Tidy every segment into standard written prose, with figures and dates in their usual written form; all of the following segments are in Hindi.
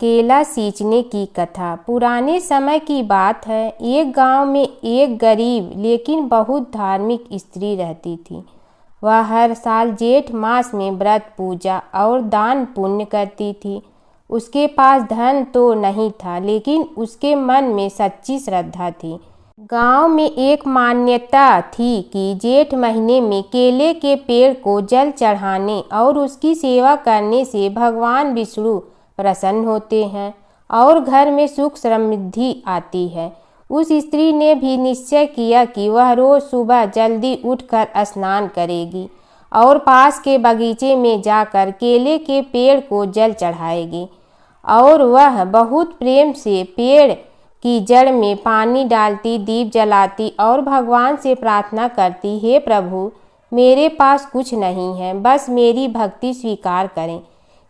केला सींचने की कथा। पुराने समय की बात है। एक गांव में एक गरीब लेकिन बहुत धार्मिक स्त्री रहती थी। वह हर साल जेठ मास में व्रत पूजा और दान पुण्य करती थी। उसके पास धन तो नहीं था, लेकिन उसके मन में सच्ची श्रद्धा थी। गांव में एक मान्यता थी कि जेठ महीने में केले के पेड़ को जल चढ़ाने और उसकी सेवा करने से भगवान विष्णु प्रसन्न होते हैं और घर में सुख समृद्धि आती है। उस स्त्री ने भी निश्चय किया कि वह रोज सुबह जल्दी उठकर स्नान करेगी और पास के बगीचे में जाकर केले के पेड़ को जल चढ़ाएगी और वह बहुत प्रेम से पेड़ की जड़ में पानी डालती, दीप जलाती और भगवान से प्रार्थना करती, हे प्रभु, मेरे पास कुछ नहीं है, बस मेरी भक्ति स्वीकार करें।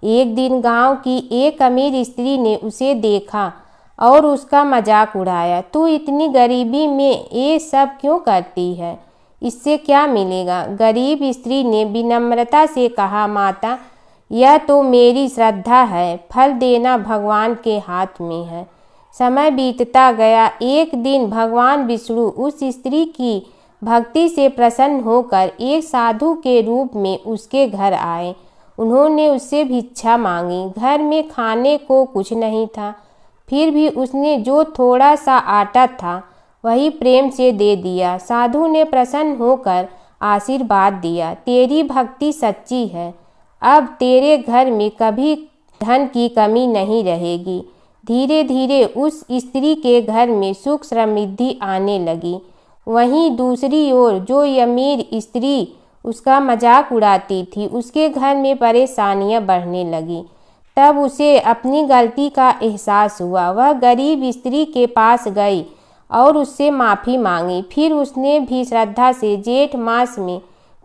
एक दिन गांव की एक अमीर स्त्री ने उसे देखा और उसका मजाक उड़ाया। तू इतनी गरीबी में ये सब क्यों करती है? इससे क्या मिलेगा? गरीब स्त्री ने विनम्रता से कहा, माता, यह तो मेरी श्रद्धा है, फल देना भगवान के हाथ में है। समय बीतता गया। एक दिन भगवान विष्णु उस स्त्री की भक्ति से प्रसन्न होकर एक साधु के रूप में उसके घर आए। उन्होंने उससे भिक्षा मांगी। घर में खाने को कुछ नहीं था, फिर भी उसने जो थोड़ा सा आटा था वही प्रेम से दे दिया। साधु ने प्रसन्न होकर आशीर्वाद दिया, तेरी भक्ति सच्ची है, अब तेरे घर में कभी धन की कमी नहीं रहेगी। धीरे धीरे उस स्त्री के घर में सुख समृद्धि आने लगी। वहीं दूसरी ओर जो अमीर स्त्री उसका मजाक उड़ाती थी, उसके घर में परेशानियां बढ़ने लगी। तब उसे अपनी गलती का एहसास हुआ। वह गरीब स्त्री के पास गई और उससे माफ़ी मांगी। फिर उसने भी श्रद्धा से जेठ मास में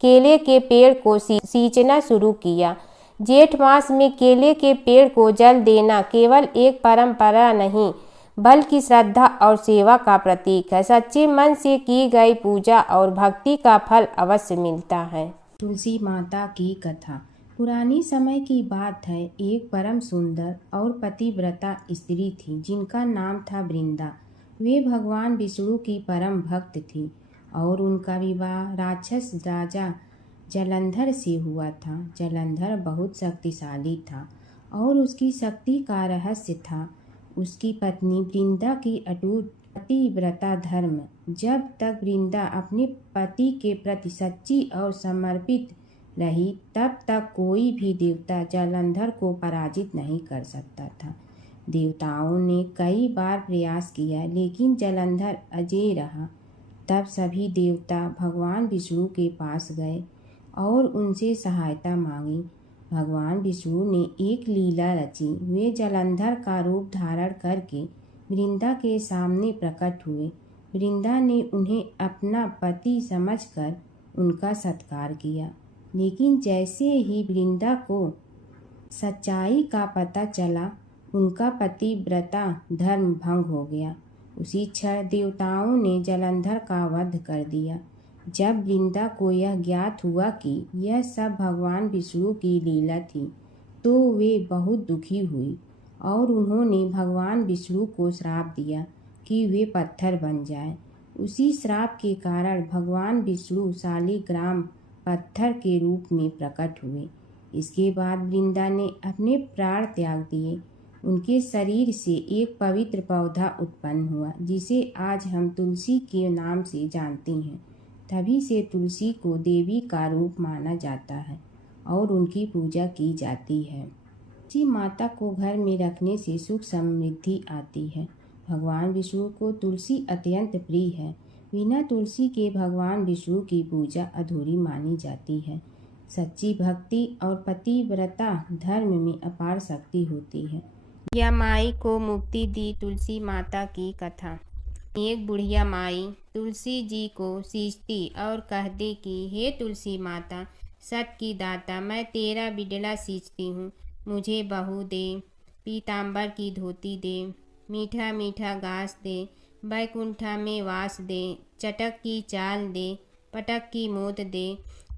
केले के पेड़ को सींचना शुरू किया। जेठ मास में केले के पेड़ को जल देना केवल एक परंपरा नहीं, बल्कि श्रद्धा और सेवा का प्रतीक है। सच्चे मन से की गई पूजा और भक्ति का फल अवश्य मिलता है। तुलसी माता की कथा। पुरानी समय की बात है। एक परम सुंदर और पतिव्रता स्त्री थी जिनका नाम था वृंदा। वे भगवान विष्णु की परम भक्त थी और उनका विवाह राक्षस राजा जलंधर से हुआ था। जलंधर बहुत शक्तिशाली था और उसकी शक्ति का रहस्य था उसकी पत्नी वृंदा की अटूट पतिव्रता धर्म। जब तक वृंदा अपने पति के प्रति सच्ची और समर्पित रही, तब तक कोई भी देवता जलंधर को पराजित नहीं कर सकता था। देवताओं ने कई बार प्रयास किया, लेकिन जलंधर अजेय रहा। तब सभी देवता भगवान विष्णु के पास गए और उनसे सहायता मांगी। भगवान विष्णु ने एक लीला रची। वे जलंधर का रूप धारण करके वृंदा के सामने प्रकट हुए। वृंदा ने उन्हें अपना पति समझकर उनका सत्कार किया, लेकिन जैसे ही वृंदा को सच्चाई का पता चला, उनका पतिव्रता धर्म भंग हो गया। उसी क्षण देवताओं ने जलंधर का वध कर दिया। जब वृंदा को यह ज्ञात हुआ कि यह सब भगवान विष्णु की लीला थी, तो वे बहुत दुखी हुई और उन्होंने भगवान विष्णु को श्राप दिया कि वे पत्थर बन जाएं। उसी श्राप के कारण भगवान विष्णु शालिग्राम पत्थर के रूप में प्रकट हुए। इसके बाद वृंदा ने अपने प्राण त्याग दिए। उनके शरीर से एक पवित्र पौधा उत्पन्न हुआ, जिसे आज हम तुलसी के नाम से जानते हैं। तभी से तुलसी को देवी का रूप माना जाता है और उनकी पूजा की जाती है। तुलसी माता को घर में रखने से सुख समृद्धि आती है। भगवान विष्णु को तुलसी अत्यंत प्रिय है। बिना तुलसी के भगवान विष्णु की पूजा अधूरी मानी जाती है। सच्ची भक्ति और पतिव्रता धर्म में अपार शक्ति होती है। यह माई को मुक्ति दी तुलसी माता की कथा। एक बुढ़िया माई तुलसी जी को सींचती और कहती कि हे तुलसी माता, सत की दाता, मैं तेरा बिडला सींचती हूँ, मुझे बहू दे, पीताम्बर की धोती दे, मीठा मीठा घास दे, बैकुंठा में वास दे, चटक की चाल दे, पटक की मोद दे,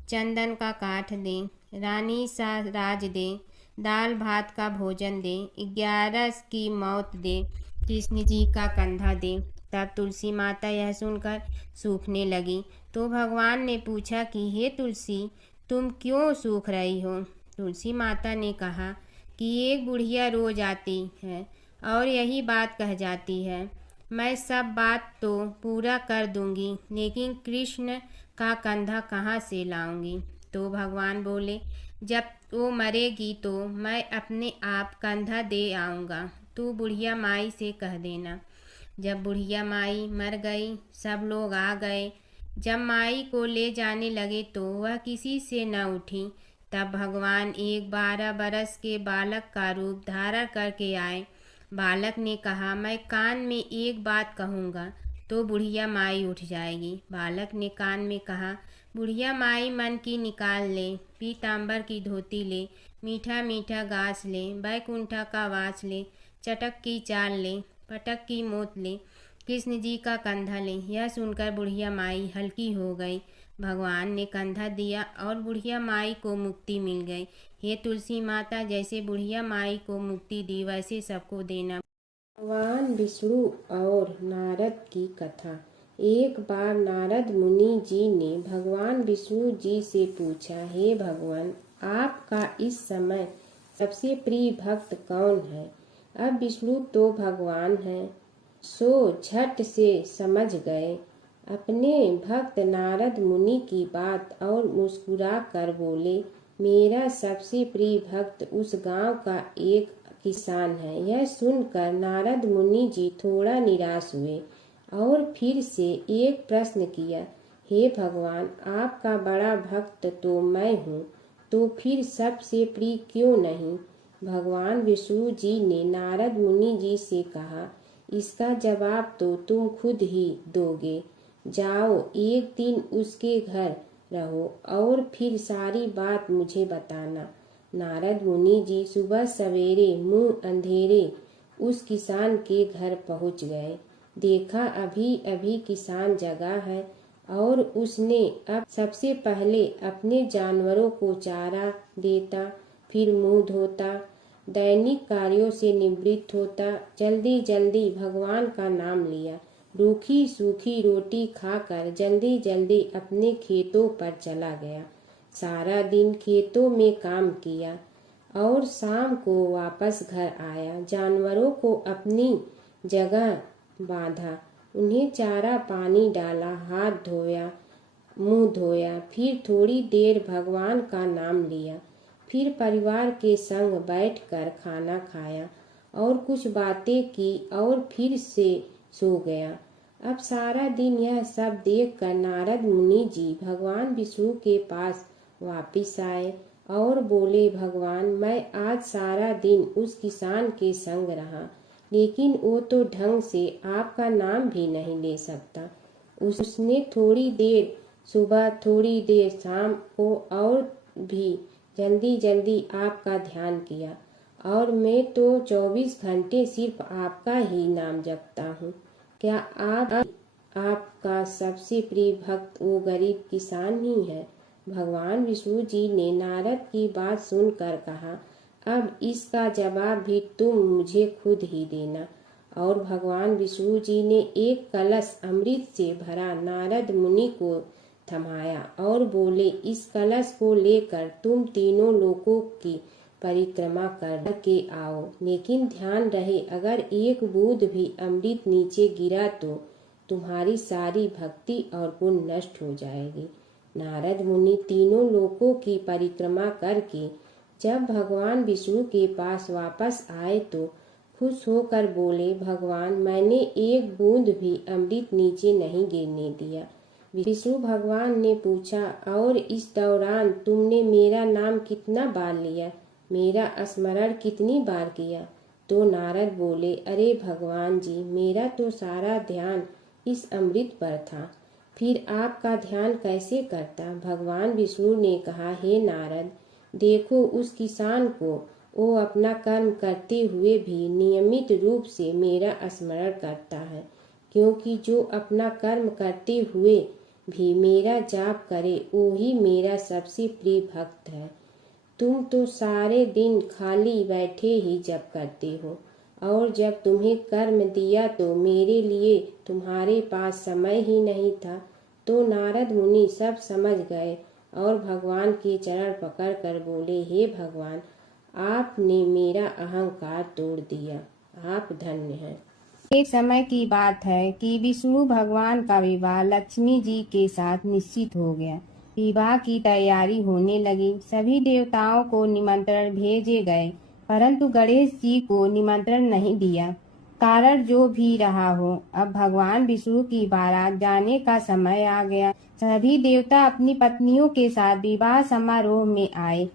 चंदन का काठ दे, रानी सा राज दे, दाल भात का भोजन दे, 11 की मौत दे, कृष्ण जी का कंधा दे। तब तुलसी माता यह सुनकर सूखने लगी। तो भगवान ने पूछा कि हे तुलसी, तुम क्यों सूख रही हो? तुलसी माता ने कहा कि एक बुढ़िया रोज आती है और यही बात कह जाती है, मैं सब बात तो पूरा कर दूंगी, लेकिन कृष्ण का कंधा कहाँ से लाऊंगी? तो भगवान बोले, जब वो मरेगी तो मैं अपने आप कंधा दे आऊँगा, तू बुढ़िया माई से कह देना। जब बुढ़िया माई मर गई, सब लोग आ गए। जब माई को ले जाने लगे तो वह किसी से न उठी। तब भगवान एक 12 बरस के बालक का रूप धारण करके आए। बालक ने कहा, मैं कान में एक बात कहूँगा तो बुढ़िया माई उठ जाएगी। बालक ने कान में कहा, बुढ़िया माई मन की निकाल ले, पीताम्बर की धोती ले, मीठा मीठा गाछ ले, बैकुंठा का वास ले, चटक की चाल ले, पटक की मोत ले, कृष्ण जी का कंधा ले। यह सुनकर बुढ़िया माई हल्की हो गई। भगवान ने कंधा दिया और बुढ़िया माई को मुक्ति मिल गई। हे तुलसी माता, जैसे बुढ़िया माई को मुक्ति दी वैसे सबको देना। भगवान विष्णु और नारद की कथा। एक बार नारद मुनि जी ने भगवान विष्णु जी से पूछा, हे भगवान, आपका इस समय सबसे प्रिय भक्त कौन है? अब विष्णु तो भगवान हैं, सो झट से समझ गए अपने भक्त नारद मुनि की बात और मुस्कुरा कर बोले, मेरा सबसे प्रिय भक्त उस गांव का एक किसान है। यह सुनकर नारद मुनि जी थोड़ा निराश हुए और फिर से एक प्रश्न किया, हे भगवान, आपका बड़ा भक्त तो मैं हूँ, तो फिर सबसे प्रिय क्यों नहीं? भगवान विष्णु जी ने नारद मुनि जी से कहा, इसका जवाब तो तुम खुद ही दोगे। जाओ, एक दिन उसके घर रहो और फिर सारी बात मुझे बताना। नारद मुनि जी सुबह सवेरे मुंह अंधेरे उस किसान के घर पहुंच गए। देखा अभी अभी किसान जगा है और उसने अब सबसे पहले अपने जानवरों को चारा देता, फिर मुंह धोता, दैनिक कार्यों से निवृत्त होता, जल्दी जल्दी भगवान का नाम लिया, रूखी सूखी रोटी खाकर जल्दी जल्दी अपने खेतों पर चला गया। सारा दिन खेतों में काम किया और शाम को वापस घर आया। जानवरों को अपनी जगह बांधा, उन्हें चारा पानी डाला, हाथ धोया, मुंह धोया, फिर थोड़ी देर भगवान का नाम लिया, फिर परिवार के संग बैठकर खाना खाया और कुछ बातें की और फिर से सो गया। अब सारा दिन यह सब देखकर नारद मुनि जी भगवान विष्णु के पास वापिस आए और बोले, भगवान, मैं आज सारा दिन उस किसान के संग रहा, लेकिन वो तो ढंग से आपका नाम भी नहीं ले सकता। उसने थोड़ी देर सुबह, थोड़ी देर शाम को और भी जल्दी जल्दी आपका ध्यान किया, और मैं तो 24 घंटे सिर्फ आपका ही नाम जपता हूँ। क्या आपका सबसे प्रिय भक्त वो गरीब किसान ही है? भगवान विष्णु जी ने नारद की बात सुनकर कहा, अब इसका जवाब भी तुम मुझे खुद ही देना। और भगवान विष्णु जी ने एक कलश अमृत से भरा नारद मुनि को थमाया और बोले, इस कलश को लेकर तुम तीनों लोकों की परिक्रमा करके आओ, लेकिन ध्यान रहे अगर एक बूंद भी अमृत नीचे गिरा तो तुम्हारी सारी भक्ति और पुण्य नष्ट हो जाएगी। नारद मुनि तीनों लोकों की परिक्रमा करके जब भगवान विष्णु के पास वापस आए तो खुश होकर बोले, भगवान, मैंने एक बूंद भी अमृत नीचे नहीं गिरने दिया। विष्णु भगवान ने पूछा, और इस दौरान तुमने मेरा नाम कितना बार लिया, मेरा स्मरण कितनी बार किया? तो नारद बोले, अरे भगवान जी, मेरा तो सारा ध्यान इस अमृत पर था, फिर आपका ध्यान कैसे करता? भगवान विष्णु ने कहा, हे नारद, देखो उस किसान को, वो अपना कर्म करते हुए भी नियमित रूप से मेरा स्मरण करता है, क्योंकि जो अपना कर्म करते हुए भी मेरा जाप करे वो ही मेरा सबसे प्रिय भक्त है। तुम तो सारे दिन खाली बैठे ही जप करते हो, और जब तुम्हें कर्म दिया तो मेरे लिए तुम्हारे पास समय ही नहीं था। तो नारद मुनि सब समझ गए और भगवान के चरण पकड़ कर बोले, हे भगवान, आपने मेरा अहंकार तोड़ दिया, आप धन्य हैं। एक समय की बात है कि विष्णु भगवान का विवाह लक्ष्मी जी के साथ निश्चित हो गया। विवाह की तैयारी होने लगी। सभी देवताओं को निमंत्रण भेजे गए, परंतु गणेश जी को निमंत्रण नहीं दिया। कारण जो भी रहा हो, अब भगवान विष्णु की बारात जाने का समय आ गया। सभी देवता अपनी पत्नियों के साथ विवाह समारोह में आए।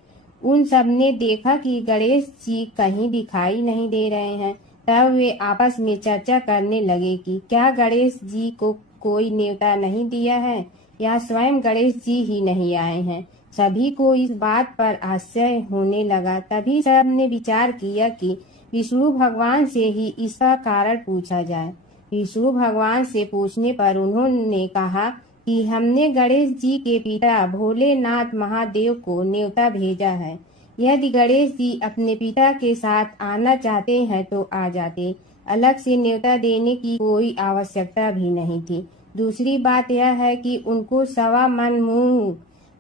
उन सब ने देखा कि गणेश जी कहीं दिखाई नहीं दे रहे हैं। तब वे आपस में चर्चा करने लगे कि क्या गणेश जी को कोई न्योता नहीं दिया है या स्वयं गणेश जी ही नहीं आए हैं। सभी को इस बात पर आश्चर्य होने लगा। तभी सब ने विचार किया कि विष्णु भगवान से ही इसका कारण पूछा जाए। विष्णु भगवान से पूछने पर उन्होंने कहा कि हमने गणेश जी के पिता भोलेनाथ महादेव को न्योता भेजा है। यदि गणेश जी अपने पिता के साथ आना चाहते हैं तो आ जाते, अलग से न्योता देने की कोई आवश्यकता भी नहीं थी। दूसरी बात यह है कि उनको 1.25 मन मूंग,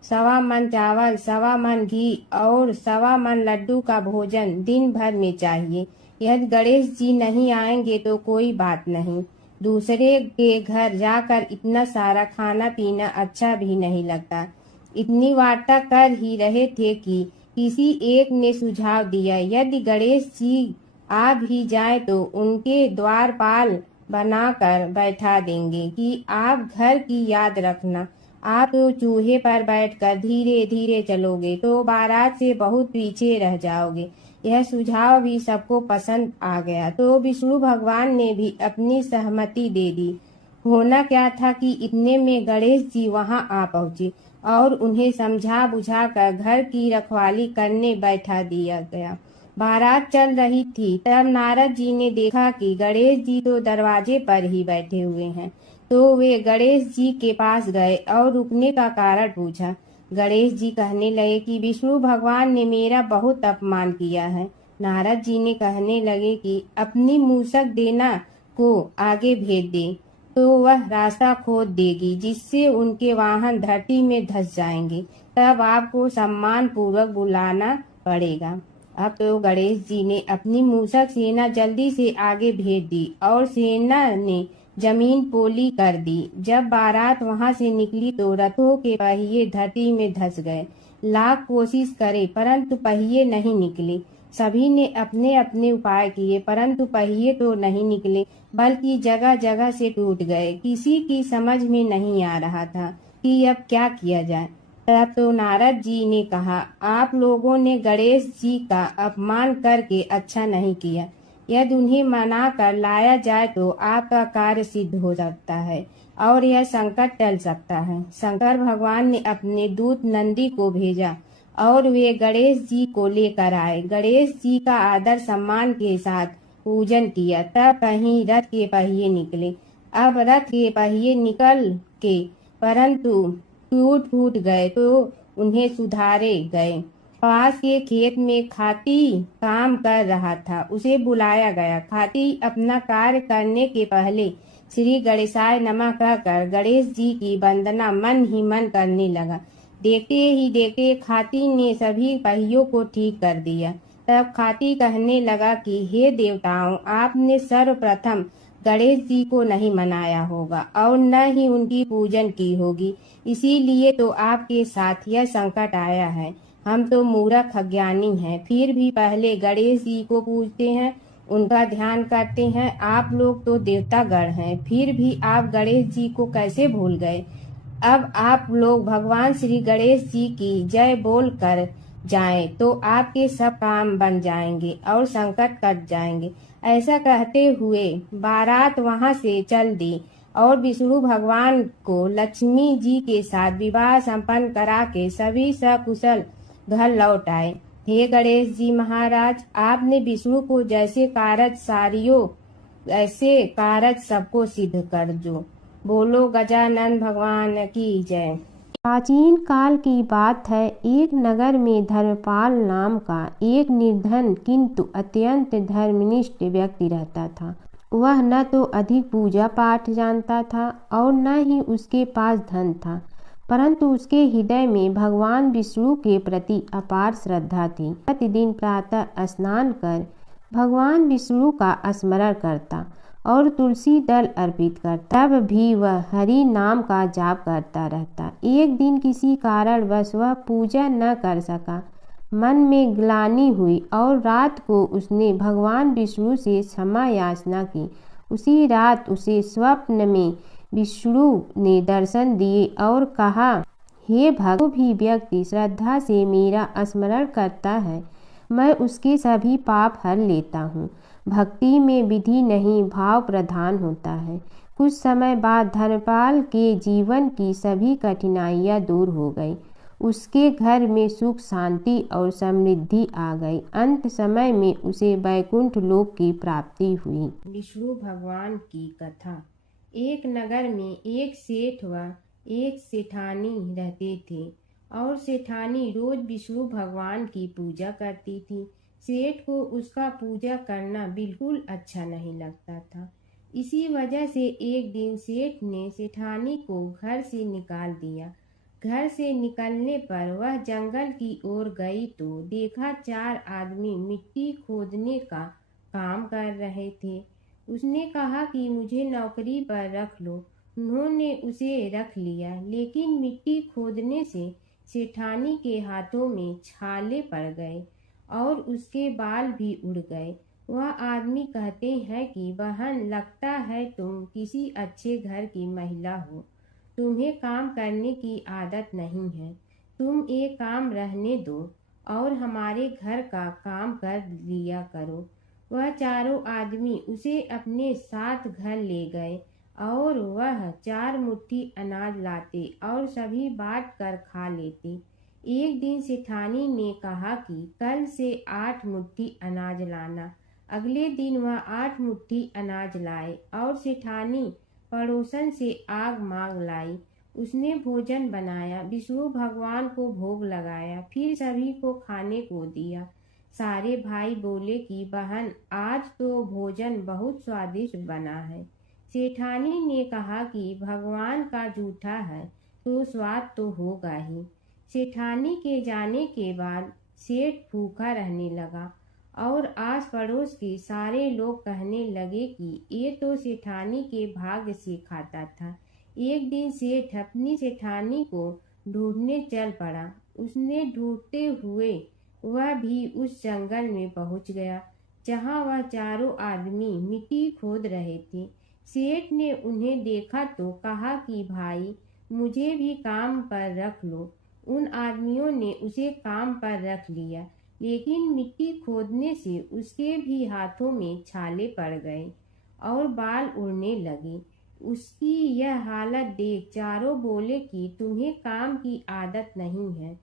1.25 मन चावल, 1.25 मन घी और 1.25 मन लड्डू का भोजन दिन भर में चाहिए। यदि गणेश जी नहीं आएंगे तो कोई बात नहीं, दूसरे के घर जाकर इतना सारा खाना पीना अच्छा भी नहीं लगता। इतनी वार्ता कर ही रहे थे कि किसी एक ने सुझाव दिया, यदि गणेश जी आ भी जाए तो उनके द्वारपाल बनाकर बैठा देंगे कि आप घर की याद रखना। आप तो चूहे पर बैठकर धीरे धीरे चलोगे तो बारात से बहुत पीछे रह जाओगे। यह सुझाव भी सबको पसंद आ गया, तो विष्णु भगवान ने भी अपनी सहमति दे दी। होना क्या था कि इतने में गणेश जी वहां आ पहुंचे और उन्हें समझा बुझा कर घर की रखवाली करने बैठा दिया गया। बारात चल रही थी, तब नारद जी ने देखा कि गणेश जी तो दरवाजे पर ही बैठे हुए हैं। तो वे गणेश जी के पास गए और रुकने का कारण पूछा। गणेश जी कहने लगे कि विष्णु भगवान ने मेरा बहुत अपमान किया है। नारद जी ने कहने लगे कि अपनी मूसक देना को आगे भेज दे तो वह रास्ता खोद देगी, जिससे उनके वाहन धरती में धंस जाएंगे। तब आपको सम्मान पूर्वक बुलाना पड़ेगा। अब तो गणेश जी ने अपनी मूसक सेना जल्दी से आगे भेज दी और सेना ने जमीन पोली कर दी। जब बारात वहां से निकली तो रथों के पहिए धरती में धंस गए। लाख कोशिश करे परंतु पहिए नहीं निकले। सभी ने अपने अपने उपाय किए, परंतु पहिए तो नहीं निकले, बल्कि जगह जगह से टूट गए। किसी की समझ में नहीं आ रहा था कि अब क्या किया जाए। तब तो नारद जी ने कहा, आप लोगों ने गणेश जी का अपमान करके अच्छा नहीं किया। यदि उन्हें मना कर लाया जाए तो आपका कार्य सिद्ध हो सकता है और यह संकट टल सकता है। शंकर भगवान ने अपने दूत नंदी को भेजा और वे गणेश जी को लेकर आए। गणेश जी का आदर सम्मान के साथ पूजन किया। तब कहीं रथ के पहिए निकले। अब रथ के पहिए निकल के परंतु टूट फूट गए तो उन्हें सुधारे गए। पास के खेत में खाती काम कर रहा था, उसे बुलाया गया। खाती अपना कार्य करने के पहले श्री गणेशाय नमः कहकर गणेश जी की वंदना मन ही मन करने लगा। देखते ही देखते खाती ने सभी पहियों को ठीक कर दिया। तब खाती कहने लगा कि हे देवताओं, आपने सर्वप्रथम गणेश जी को नहीं मनाया होगा और न ही उनकी पूजन की होगी, इसीलिए तो आपके साथ यह संकट आया है। हम तो मूर्ख अज्ञानी हैं, फिर भी पहले गणेश जी को पूजते हैं, उनका ध्यान करते हैं। आप लोग तो देवतागण हैं, फिर भी आप गणेश जी को कैसे भूल गए। अब आप लोग भगवान श्री गणेश जी की जय बोल कर जाएं तो आपके सब काम बन जाएंगे और संकट कट जाएंगे। ऐसा कहते हुए बारात वहां से चल दी और विष्णु भगवान को लक्ष्मी जी के साथ विवाह संपन्न करा के सभी सकुशल घर लौट आए। हे गणेश जी महाराज, आपने विष्णु को जैसे कारज सारियो ऐसे कारज सबको सिद्ध कर जो। बोलो गजानन भगवान की जय। प्राचीन काल की बात है। एक नगर में धर्मपाल नाम का एक निर्धन किंतु अत्यंत धर्मनिष्ठ व्यक्ति रहता था। वह न तो अधिक पूजा पाठ जानता था और न ही उसके पास धन था, परंतु उसके हृदय में भगवान विष्णु के प्रति अपार श्रद्धा थी। प्रतिदिन प्रातः स्नान कर भगवान विष्णु का स्मरण करता और तुलसी दल अर्पित करता। तब भी वह हरि नाम का जाप करता रहता। एक दिन किसी कारणवश वह पूजा न कर सका। मन में ग्लानि हुई और रात को उसने भगवान विष्णु से क्षमा याचना की। उसी रात उसे स्वप्न में विष्णु ने दर्शन दिए और कहा, हे भक्त, जो भी व्यक्ति श्रद्धा से मेरा स्मरण करता है, मैं उसके सभी पाप हर लेता हूँ। भक्ति में विधि नहीं, भाव प्रधान होता है। कुछ समय बाद धर्मपाल के जीवन की सभी कठिनाइयाँ दूर हो गई। उसके घर में सुख, शांति और समृद्धि आ गई। अंत समय में उसे वैकुंठ लोक की प्राप्ति हुई। विष्णु भगवान की कथा। एक नगर में एक सेठ व एक सेठानी रहते थे और सेठानी रोज विष्णु भगवान की पूजा करती थी। सेठ को उसका पूजा करना बिल्कुल अच्छा नहीं लगता था। इसी वजह से एक दिन सेठ ने सेठानी को घर से निकाल दिया। घर से निकलने पर वह जंगल की ओर गई तो देखा 4 आदमी मिट्टी खोदने का काम कर रहे थे। उसने कहा कि मुझे नौकरी पर रख लो। उन्होंने उसे रख लिया, लेकिन मिट्टी खोदने से सेठानी के हाथों में छाले पड़ गए और उसके बाल भी उड़ गए। वह आदमी कहते हैं कि बहन, लगता है तुम किसी अच्छे घर की महिला हो। तुम्हें काम करने की आदत नहीं है। तुम एक काम रहने दो और हमारे घर का काम कर लिया करो। वह चारों आदमी उसे अपने साथ घर ले गए और वह 4 मुट्ठी अनाज लाते और सभी बांट कर खा लेते। एक दिन सेठानी ने कहा कि कल से 8 मुट्ठी अनाज लाना। अगले दिन वह 8 मुट्ठी अनाज लाए और सेठानी पड़ोसन से आग मांग लाई। उसने भोजन बनाया, विष्णु भगवान को भोग लगाया, फिर सभी को खाने को दिया। सारे भाई बोले कि बहन, आज तो भोजन बहुत स्वादिष्ट बना है। सेठानी ने कहा कि भगवान का जूठा है तो स्वाद तो होगा ही। सेठानी के जाने के बाद सेठ भूखा रहने लगा और आस पड़ोस के सारे लोग कहने लगे कि ये तो सेठानी के भाग्य से खाता था। एक दिन सेठ अपनी सेठानी को ढूंढने चल पड़ा। उसने ढूंढते हुए वह भी उस जंगल में पहुंच गया जहां वह चारों आदमी मिट्टी खोद रहे थे। सेठ ने उन्हें देखा तो कहा कि भाई, मुझे भी काम पर रख लो। उन आदमियों ने उसे काम पर रख लिया, लेकिन मिट्टी खोदने से उसके भी हाथों में छाले पड़ गए और बाल उड़ने लगे। उसकी यह हालत देख चारों बोले कि तुम्हें काम की आदत नहीं है,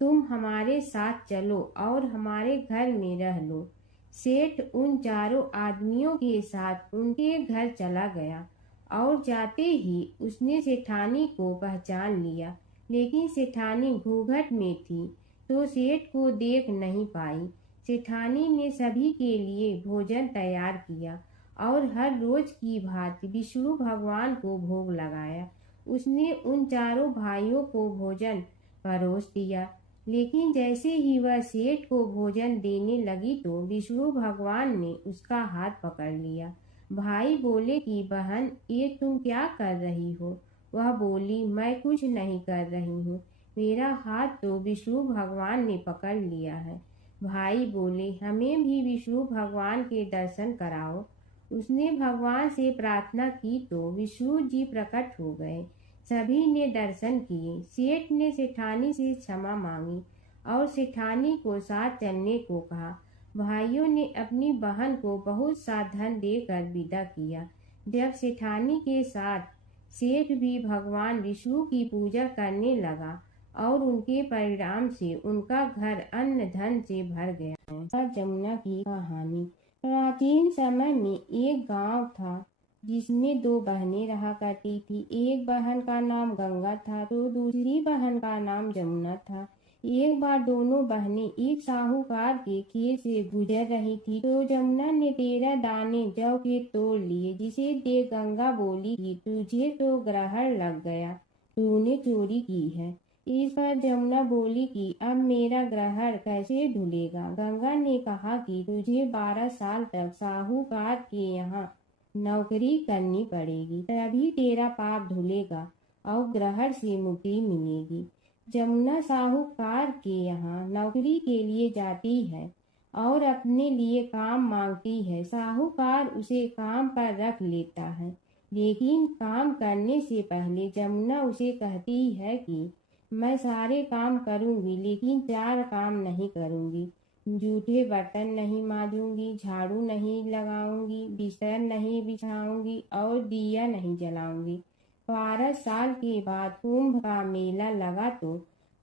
तुम हमारे साथ चलो और हमारे घर में रह लो। सेठ उन चारों आदमियों के साथ उनके घर चला गया और जाते ही उसने सेठानी को पहचान लिया, लेकिन सेठानी घूंघट में थी तो सेठ को देख नहीं पाई। सेठानी ने सभी के लिए भोजन तैयार किया और हर रोज की भांति विष्णु भगवान को भोग लगाया। उसने उन चारों भाइयों को भोजन परोस दिया, लेकिन जैसे ही वह सेठ को भोजन देने लगी तो विष्णु भगवान ने उसका हाथ पकड़ लिया। भाई बोले कि बहन, ये तुम क्या कर रही हो? वह बोली, मैं कुछ नहीं कर रही हूँ, मेरा हाथ तो विष्णु भगवान ने पकड़ लिया है। भाई बोले, हमें भी विष्णु भगवान के दर्शन कराओ। उसने भगवान से प्रार्थना की तो विष्णु जी प्रकट हो गए। सभी ने दर्शन किए। सेठ ने सेठानी से क्षमा मांगी और सेठानी को साथ चलने को कहा। भाइयों ने अपनी बहन को बहुत सा धन देकर विदा किया। जब सेठानी के साथ सेठ भी भगवान विष्णु की पूजा करने लगा और उनके परिणाम से उनका घर अन्न धन से भर गया। जमुना की कहानी। प्राचीन समय में एक गांव था जिसमें दो बहनें रहा करती थी। एक बहन का नाम गंगा था तो दूसरी बहन का नाम जमुना था। एक बार दोनों बहनें एक साहूकार के खेत से गुजर रही थी तो जमुना ने 13 दाने जौ के तोड़ लिए, जिसे देख गंगा बोली कि तुझे तो ग्रहण लग गया, तूने चोरी की है। इस पर जमुना बोली कि अब मेरा ग्रहण कैसे धुलेगा। गंगा ने कहा कि तुझे 12 साल तक साहूकार के यहाँ नौकरी करनी पड़ेगी, तभी तेरा पाप धुलेगा और ग्रहण से मुक्ति मिलेगी। जमुना साहूकार के यहाँ नौकरी के लिए जाती है और अपने लिए काम मांगती है। साहूकार उसे काम पर रख लेता है, लेकिन काम करने से पहले जमुना उसे कहती है कि मैं सारे काम करूंगी लेकिन 4 काम नहीं करूंगी। जूठे बर्तन नहीं मांजूंगी, झाड़ू नहीं लगाऊंगी, बिस्तर नहीं बिछाऊंगी और दिया नहीं जलाऊंगी। 12 साल के बाद कुंभ का मेला लगा तो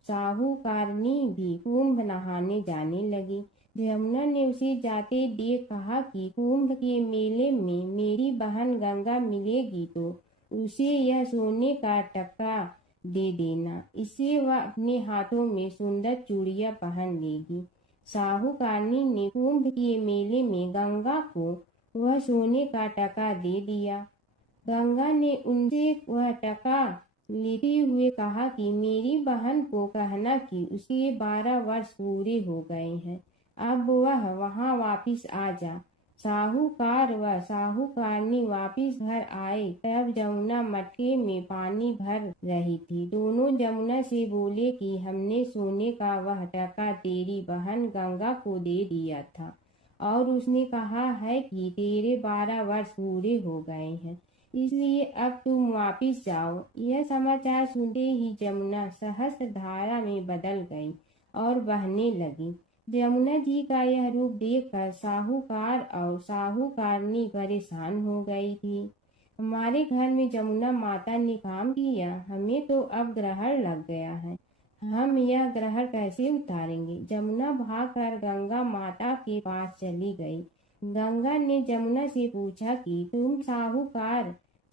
साहूकारनी भी कुंभ नहाने जाने लगी। जमुना ने उसे जाते देख कहा कि कुंभ के मेले में मेरी बहन गंगा मिलेगी तो उसे यह सोने का टक्का दे देना, इससे वह अपने हाथों में सुंदर चूड़ियां पहन लेगी। साहूकारनी ने कुंभ के मेले में गंगा को वह सोने का टका दे दिया। गंगा ने उनसे वह टका लेते हुए कहा कि मेरी बहन को कहना कि उसके 12 वर्ष पूरे हो गए हैं, अब वह वहां वापिस आ जा। साहूकार व साहूकारनी वापिस घर आए तब जमुना मटके में पानी भर रही थी। दोनों जमुना से बोले कि हमने सोने का वह टका तेरी बहन गंगा को दे दिया था और उसने कहा है कि तेरे 12 वर्ष पूरे हो गए हैं, इसलिए अब तुम वापिस जाओ। यह समाचार सुनते ही जमुना सहस्त्र धारा में बदल गई और बहने लगी। जमुना जी का यह रूप देखकर साहूकार और साहूकारनी परेशान हो गई थी। हमारे घर में जमुना माता ने काम किया, हमें तो अब ग्रहण लग गया है, हम यह ग्रहण कैसे उतारेंगे। जमुना भागकर गंगा माता के पास चली गई। गंगा ने जमुना से पूछा कि तुम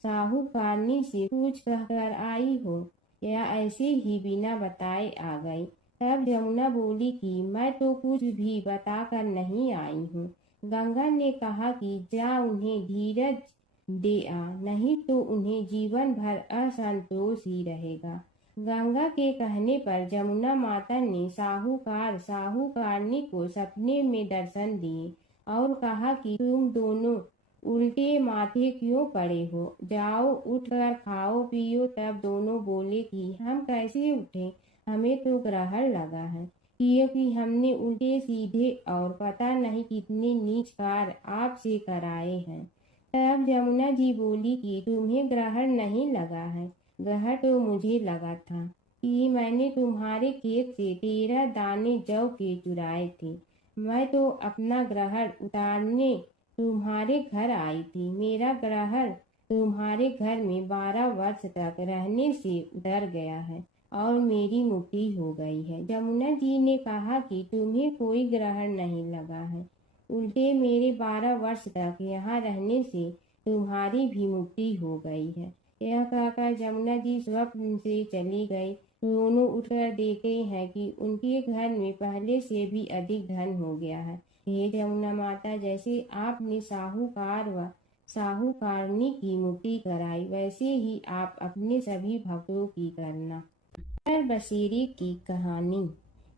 साहूकारनी से पूछ कहकर आई हो या ऐसे ही बिना बताए आ गई। तब जमुना बोली कि मैं तो कुछ भी बताकर नहीं आई हूँ। गंगा ने कहा कि जा उन्हें धीरज दे आ, नहीं तो उन्हें जीवन भर असंतोष ही रहेगा। गंगा के कहने पर जमुना माता ने साहूकारनी को सपने में दर्शन दिए और कहा कि तुम दोनों उल्टे माथे क्यों पड़े हो, जाओ उठकर खाओ पियो। तब दोनों बोले कि हम कैसे उठें, हमें तो ग्रहण लगा है, क्योंकि हमने उल्टे सीधे और पता नहीं कितने नीच कार्य आपसे कराए हैं। तब जमुना जी बोली कि तुम्हें ग्रहण नहीं लगा है, ग्रहण तो मुझे लगा था कि मैंने तुम्हारे खेत से 13 दाने जौ के चुराए थे। मैं तो अपना ग्रहण उतारने तुम्हारे घर आई थी। मेरा ग्रहण तुम्हारे घर में 12 वर्ष तक रहने से उतर गया है और मेरी मुक्ति हो गई है। जमुना जी ने कहा कि तुम्हें कोई ग्रहण नहीं लगा है, उल्टे मेरे 12 वर्ष तक यहाँ रहने से तुम्हारी भी मुक्ति हो गई है। यह कहकर जमुना जी स्वप्न से चली गई। दोनों उठकर देखते हैं कि उनके घर में पहले से भी अधिक धन हो गया है। हे जमुना माता, जैसे आपने साहूकार व साहूकारनी की मुक्ति कराई, वैसे ही आप अपने सभी भक्तों की करना। बसेरे की कहानी।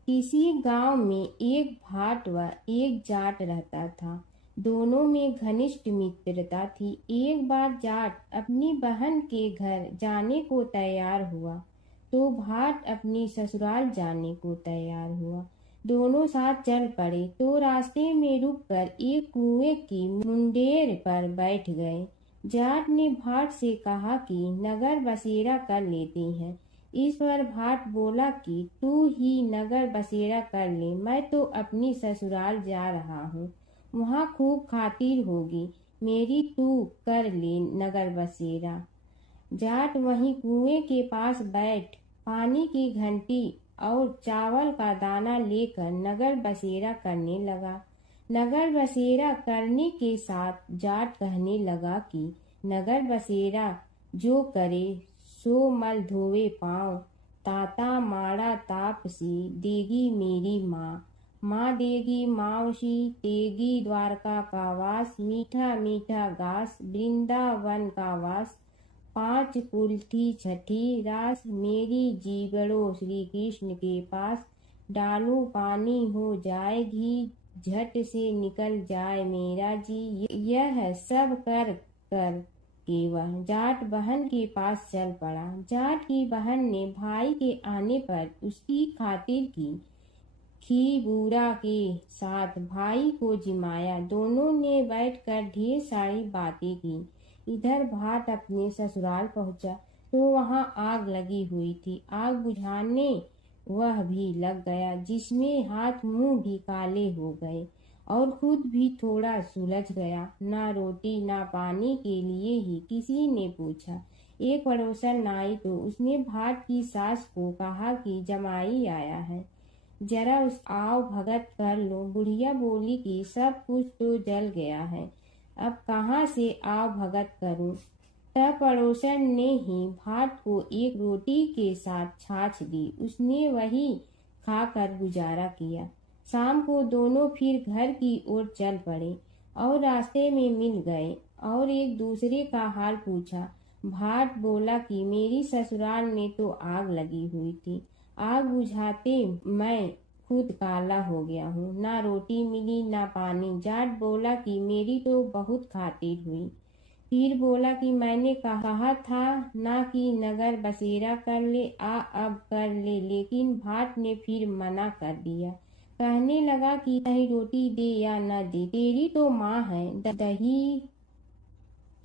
किसी गांव में एक भाट व एक जाट रहता था। दोनों में घनिष्ठ मित्रता थी। एक बार जाट अपनी बहन के घर जाने को तैयार हुआ तो भाट अपनी ससुराल जाने को तैयार हुआ। दोनों साथ चल पड़े तो रास्ते में रुककर एक कुएं की मुंडेर पर बैठ गए। जाट ने भाट से कहा कि नगर बसेरा कर लेते हैं। इस पर भाट बोला कि तू ही नगर बसेरा कर ले, मैं तो अपनी ससुराल जा रहा हूँ, वहाँ खूब खातिर होगी मेरी, तू कर ले नगर बसेरा। जाट वहीं कुएं के पास बैठ पानी की घंटी और चावल का दाना लेकर नगर बसेरा करने लगा। नगर बसेरा करने के साथ जाट कहने लगा कि नगर बसेरा जो करे सो मल धोवे पाँव, ताता माड़ा तापसी देगी मेरी माँ। माँ देगी मावशी तेगी द्वारका का वास, मीठा मीठा घास वृंदावन का वास। 5 कुल्ठी छठी रास मेरी जीवड़ो श्री कृष्ण के पास। डालू पानी हो जाए घी झट से निकल जाए मेरा जी। यह सब कर कर के वह जाट बहन के पास चल पड़ा। जाट की बहन ने भाई के आने पर उसकी खातिर की खी बूढ़ा के साथ भाई को जिमाया। दोनों ने बैठकर ढेर सारी बातें की। इधर भाट अपने ससुराल पहुंचा तो वहां आग लगी हुई थी। आग बुझाने वह भी लग गया, जिसमें हाथ मुंह भी काले हो गए और खुद भी थोड़ा सुलझ गया। ना रोटी ना पानी के लिए ही किसी ने पूछा। एक पड़ोसन आई तो उसने भाट की सास को कहा कि जमाई आया है, जरा उस आओ भगत कर लो। बुढ़िया बोली कि सब कुछ तो जल गया है, अब कहाँ से आओ भगत करूं। तब पड़ोसन ने ही भाट को एक रोटी के साथ छाछ दी। उसने वही खाकर गुजारा किया। शाम को दोनों फिर घर की ओर चल पड़े और रास्ते में मिल गए और एक दूसरे का हाल पूछा। भाट बोला कि मेरी ससुराल में तो आग लगी हुई थी, आग बुझाते मैं खुद काला हो गया हूँ, ना रोटी मिली ना पानी। जाट बोला कि मेरी तो बहुत खातिर हुई। फिर बोला कि मैंने कहा था ना कि नगर बसेरा कर ले, आ अब कर ले, लेकिन भाट ने फिर मना कर दिया। कहने लगा कि चाहे रोटी दे या न दे, तेरी तो माँ है, दही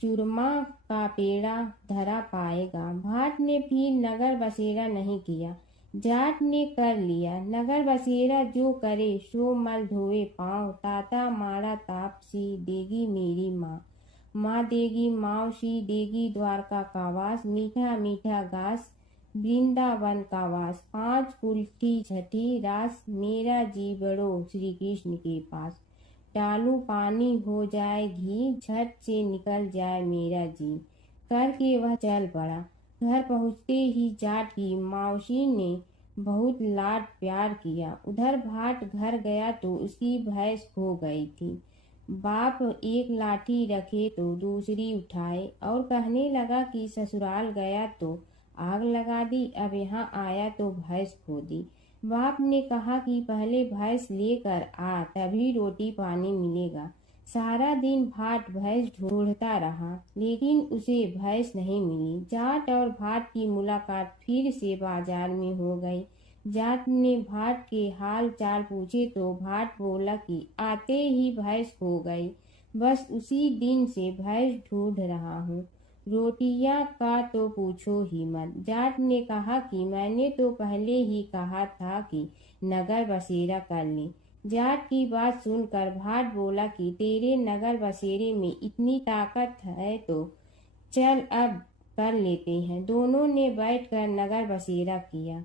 चूरमा का पेड़ा धरा पाएगा। भाट ने फिर नगर बसेरा नहीं किया, जाट ने कर लिया। नगर बसेरा जो करे सो मल धोवे पाँव, ताता माड़ा तापसी देगी मेरी माँ। माँ देगी मावशी देगी द्वारका का वास, मीठा मीठा घास वृंदावन का वास। 5 कुल्ठी छठी रास मेरा जीवड़ो श्री कृष्ण के पास। डालू पानी हो जाए घी झट से निकल जाए मेरा जी। करके वह चल पड़ा। घर पहुँचते ही जाट की मावशी ने बहुत लाड प्यार किया। उधर भाट घर गया तो उसकी भैंस खो गई थी। बाप एक लाठी रखे तो दूसरी उठाए और कहने लगा कि ससुराल गया तो आग लगा दी, अब यहाँ आया तो भैंस खो दी। बाप ने कहा कि पहले भैंस लेकर आ, तभी रोटी पानी मिलेगा। सारा दिन भाट भैंस ढूंढता रहा, लेकिन उसे भैंस नहीं मिली। जाट और भाट की मुलाकात फिर से बाजार में हो गई। जाट ने भाट के हाल चाल पूछे तो भाट बोला कि आते ही भैंस खो गई, बस उसी दिन से भैंस ढूंढ रहा हूँ। रोटियां का तो पूछो ही मत। जाट ने कहा कि मैंने तो पहले ही कहा था कि नगर बसेरा कर ले। जाट की बात सुनकर भाट बोला कि तेरे नगर बसेरे में इतनी ताकत है तो चल अब कर लेते हैं। दोनों ने बैठकर नगर बसेरा किया।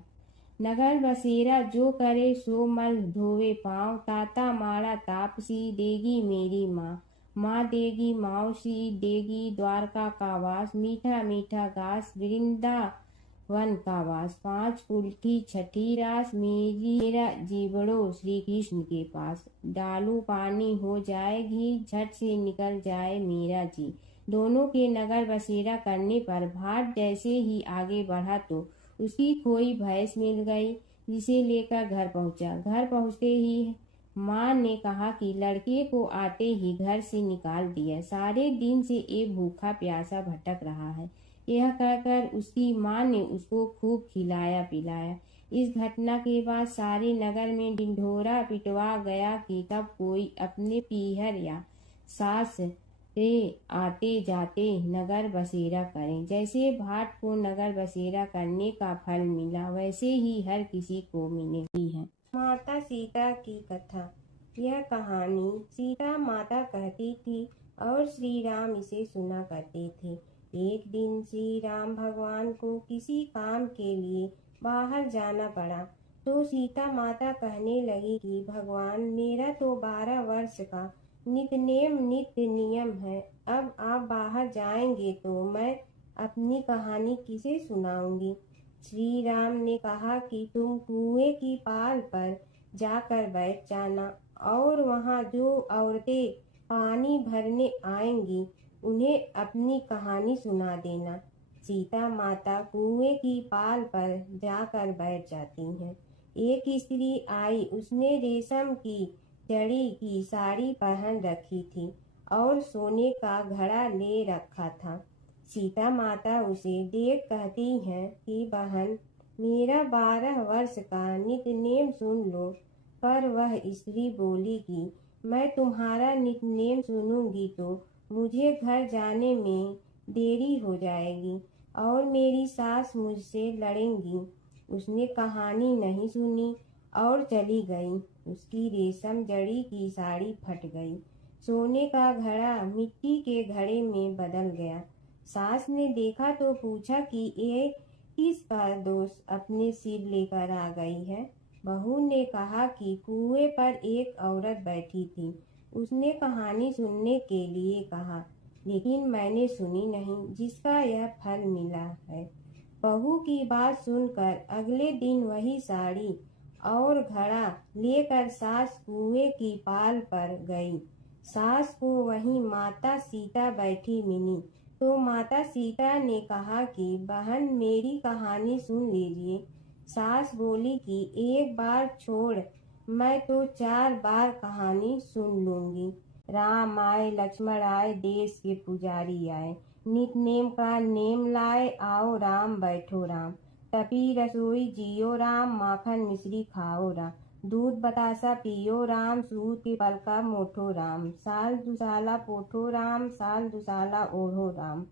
नगर बसेरा जो करे सो मल धोवे पाँव, ताता माड़ा तापसी देगी मेरी माँ। माँ देगी मावशी देगी द्वारका का वास, मीठा मीठा घास वृंदावन का वास। 5 कुल्ठी छठी रास मेरा जीवड़ो श्री कृष्ण के पास। डालू पानी हो जाए घी झट से निकल जाए मेरा जी। दोनों के नगर बसेरा करने पर भाट जैसे ही आगे बढ़ा तो उसकी खोई भैंस मिल गई, जिसे लेकर घर पहुंचा। घर पहुंचते ही माँ ने कहा कि लड़के को आते ही घर से निकाल दिया, सारे दिन से ये भूखा प्यासा भटक रहा है। यह कहकर उसकी माँ ने उसको खूब खिलाया पिलाया। इस घटना के बाद सारे नगर में ढिंढोरा पिटवा गया कि कब कोई अपने पीहर या सास से आते जाते नगर बसेरा करें। जैसे भाट को नगर बसेरा करने का फल मिला, वैसे ही हर किसी को मिलती है। माता सीता की कथा। यह कहानी सीता माता कहती थी और श्री राम इसे सुना करते थे। एक दिन श्री राम भगवान को किसी काम के लिए बाहर जाना पड़ा तो सीता माता कहने लगी कि भगवान, मेरा तो 12 वर्ष का नित्यनेम नित्य नियम है। अब आप बाहर जाएंगे तो मैं अपनी कहानी किसे सुनाऊंगी। श्री राम ने कहा कि तुम कुएं की पाल पर जाकर बैठ जाना और वहां जो औरतें पानी भरने आएंगी उन्हें अपनी कहानी सुना देना। सीता माता कुएं की पाल पर जाकर बैठ जाती हैं। एक स्त्री आई, उसने रेशम की जड़ी की साड़ी पहन रखी थी और सोने का घड़ा ले रखा था। सीता माता उसे देख कहती हैं कि बहन, मेरा 12 वर्ष का नित्यनेम सुन लो। पर वह स्त्री बोली कि मैं तुम्हारा नित्यनेम सुनूंगी तो मुझे घर जाने में देरी हो जाएगी और मेरी सास मुझसे लड़ेंगी। उसने कहानी नहीं सुनी और चली गई। उसकी रेशम जड़ी की साड़ी फट गई। सोने का घड़ा मिट्टी के घड़े में बदल गया। सास ने देखा तो पूछा कि ये किसका दोष अपने सिर लेकर आ गई है। बहू ने कहा कि कुएं पर एक औरत बैठी थी। उसने कहानी सुनने के लिए कहा, लेकिन मैंने सुनी नहीं, जिसका यह फल मिला है। बहू की बात सुनकर अगले दिन वही साड़ी और घड़ा लेकर सास कुएं की पाल पर गई। सास को वहीं माता सीता बैठी मिली तो माता सीता ने कहा कि बहन, मेरी कहानी सुन लीजिए। सास बोली कि एक बार छोड़, मैं तो 4 बार कहानी सुन लूंगी। राम आए लक्ष्मण आए, देश के पुजारी आए, नित नेम का नेम लाए, आओ राम बैठो राम। तपी रसोई जियो राम, माखन मिश्री खाओ राम। दूध बतासा पियो राम, सूत के पलका मोठो राम। साल दुसाला पोठो राम, साल दुसाला ओढ़ो राम।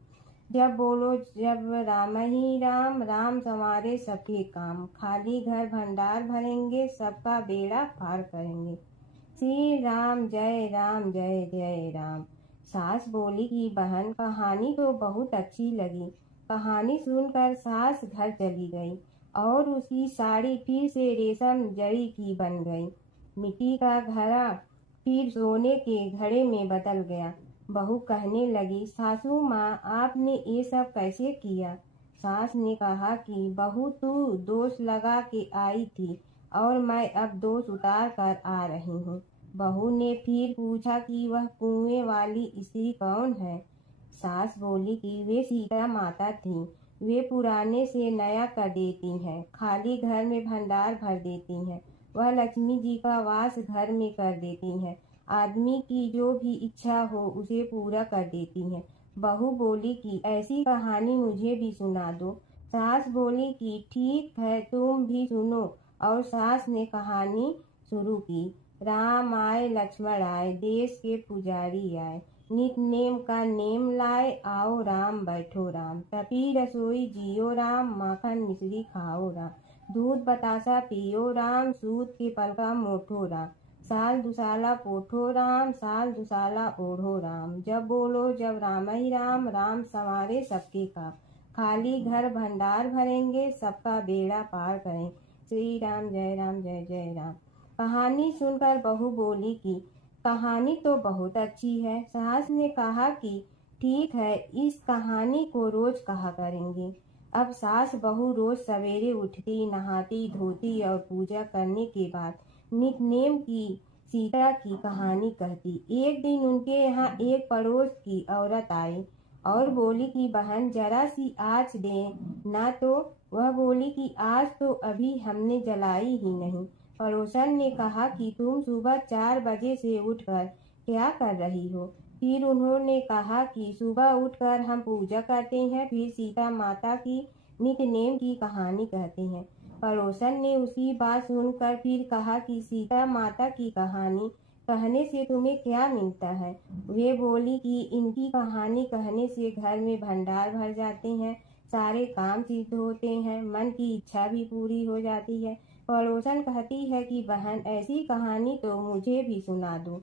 जब बोलो जब राम ही राम, राम संवारे सबके काम। खाली घर भंडार भरेंगे, सबका बेड़ा पार करेंगे। श्री राम जय राम जय जय राम। सास बोली कि बहन, कहानी तो बहुत अच्छी लगी। कहानी सुनकर सास घर चली गई और उसकी साड़ी फिर से रेशम जड़ी की बन गई। मिट्टी का घड़ा फिर सोने के घड़े में बदल गया। बहू कहने लगी, सासू माँ, आपने ये सब कैसे किया। सास ने कहा कि बहू, तू दोष लगा के आई थी और मैं अब दोष उतार कर आ रही हूँ। बहू ने फिर पूछा कि वह कुएं वाली स्त्री कौन है। सास बोली कि वे सीता माता थीं। वे पुराने से नया कर देती हैं, खाली घर में भंडार भर देती हैं। वह लक्ष्मी जी का वास घर में कर देती हैं। आदमी की जो भी इच्छा हो उसे पूरा कर देती हैं। बहू बोली कि ऐसी कहानी मुझे भी सुना दो। सास बोली कि ठीक है, तुम भी सुनो। और सास ने कहानी शुरू की। राम आए लक्ष्मण आए, देश के पुजारी आए, नित नेम का नेम लाए, आओ राम बैठो राम। तपी रसोई जियो राम, माखन मिश्री खाओ राम। दूध बतासा पियो राम, सूत के पलका मोठो राम। साल दुसाला पोठो राम, साल दुसाला ओढ़ो राम। जब बोलो जब राम ही राम, राम संवारे सबके काम। खाली घर भंडार भरेंगे, सबका बेड़ा पार करें। श्री राम जय जय राम। कहानी सुनकर बहू बोली कि कहानी तो बहुत अच्छी है। सास ने कहा कि ठीक है, इस कहानी को रोज कहा करेंगे। अब सास बहू रोज सवेरे उठती, नहाती धोती और पूजा करने के बाद नितनेम की सीता की कहानी कहती। एक दिन उनके यहाँ एक पड़ोस की औरत आई और बोली कि बहन, जरा सी आँच दे ना। तो वह बोली कि आज तो अभी हमने जलाई ही नहीं। पड़ोसन ने कहा कि तुम सुबह 4 बजे से उठकर क्या कर रही हो। फिर उन्होंने कहा कि सुबह उठकर हम पूजा करते हैं, फिर सीता माता की नितनेम की कहानी कहते हैं। पड़ोसन ने उसकी बात सुनकर फिर कहा कि सीता माता की कहानी कहने से तुम्हें क्या मिलता है। वे बोली कि इनकी कहानी कहने से घर में भंडार भर जाते हैं, सारे काम सिद्ध होते हैं, मन की इच्छा भी पूरी हो जाती है। पड़ोसन कहती है कि बहन, ऐसी कहानी तो मुझे भी सुना दो।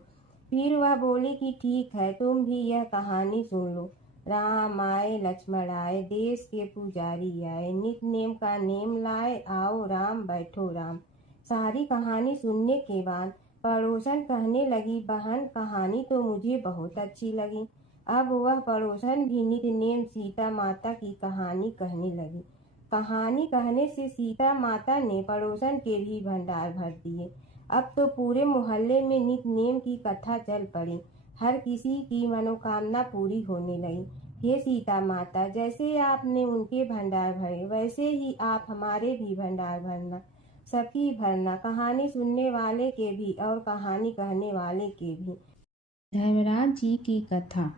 फिर वह बोली कि ठीक है, तुम भी यह कहानी सुन लो। राम आए लक्ष्मण आए, देश के पुजारी आए, नित नेम का नेम लाए, आओ राम बैठो राम। सारी कहानी सुनने के बाद पड़ोसन कहने लगी, बहन कहानी तो मुझे बहुत अच्छी लगी। अब वह पड़ोसन भी नित्य सीता माता की कहानी कहने लगी। कहानी कहने से सीता माता ने पड़ोसन के भी भंडार भर दिए। अब तो पूरे मोहल्ले में नित नेम की कथा चल पड़ी। हर किसी की मनोकामना पूरी होने लगी। हे सीता माता, जैसे आपने उनके भंडार भरे वैसे ही आप हमारे भी भंडार भरना, सबकी भरना, कहानी सुनने वाले के भी और कहानी कहने वाले के भी। धर्मराज जी की कथा।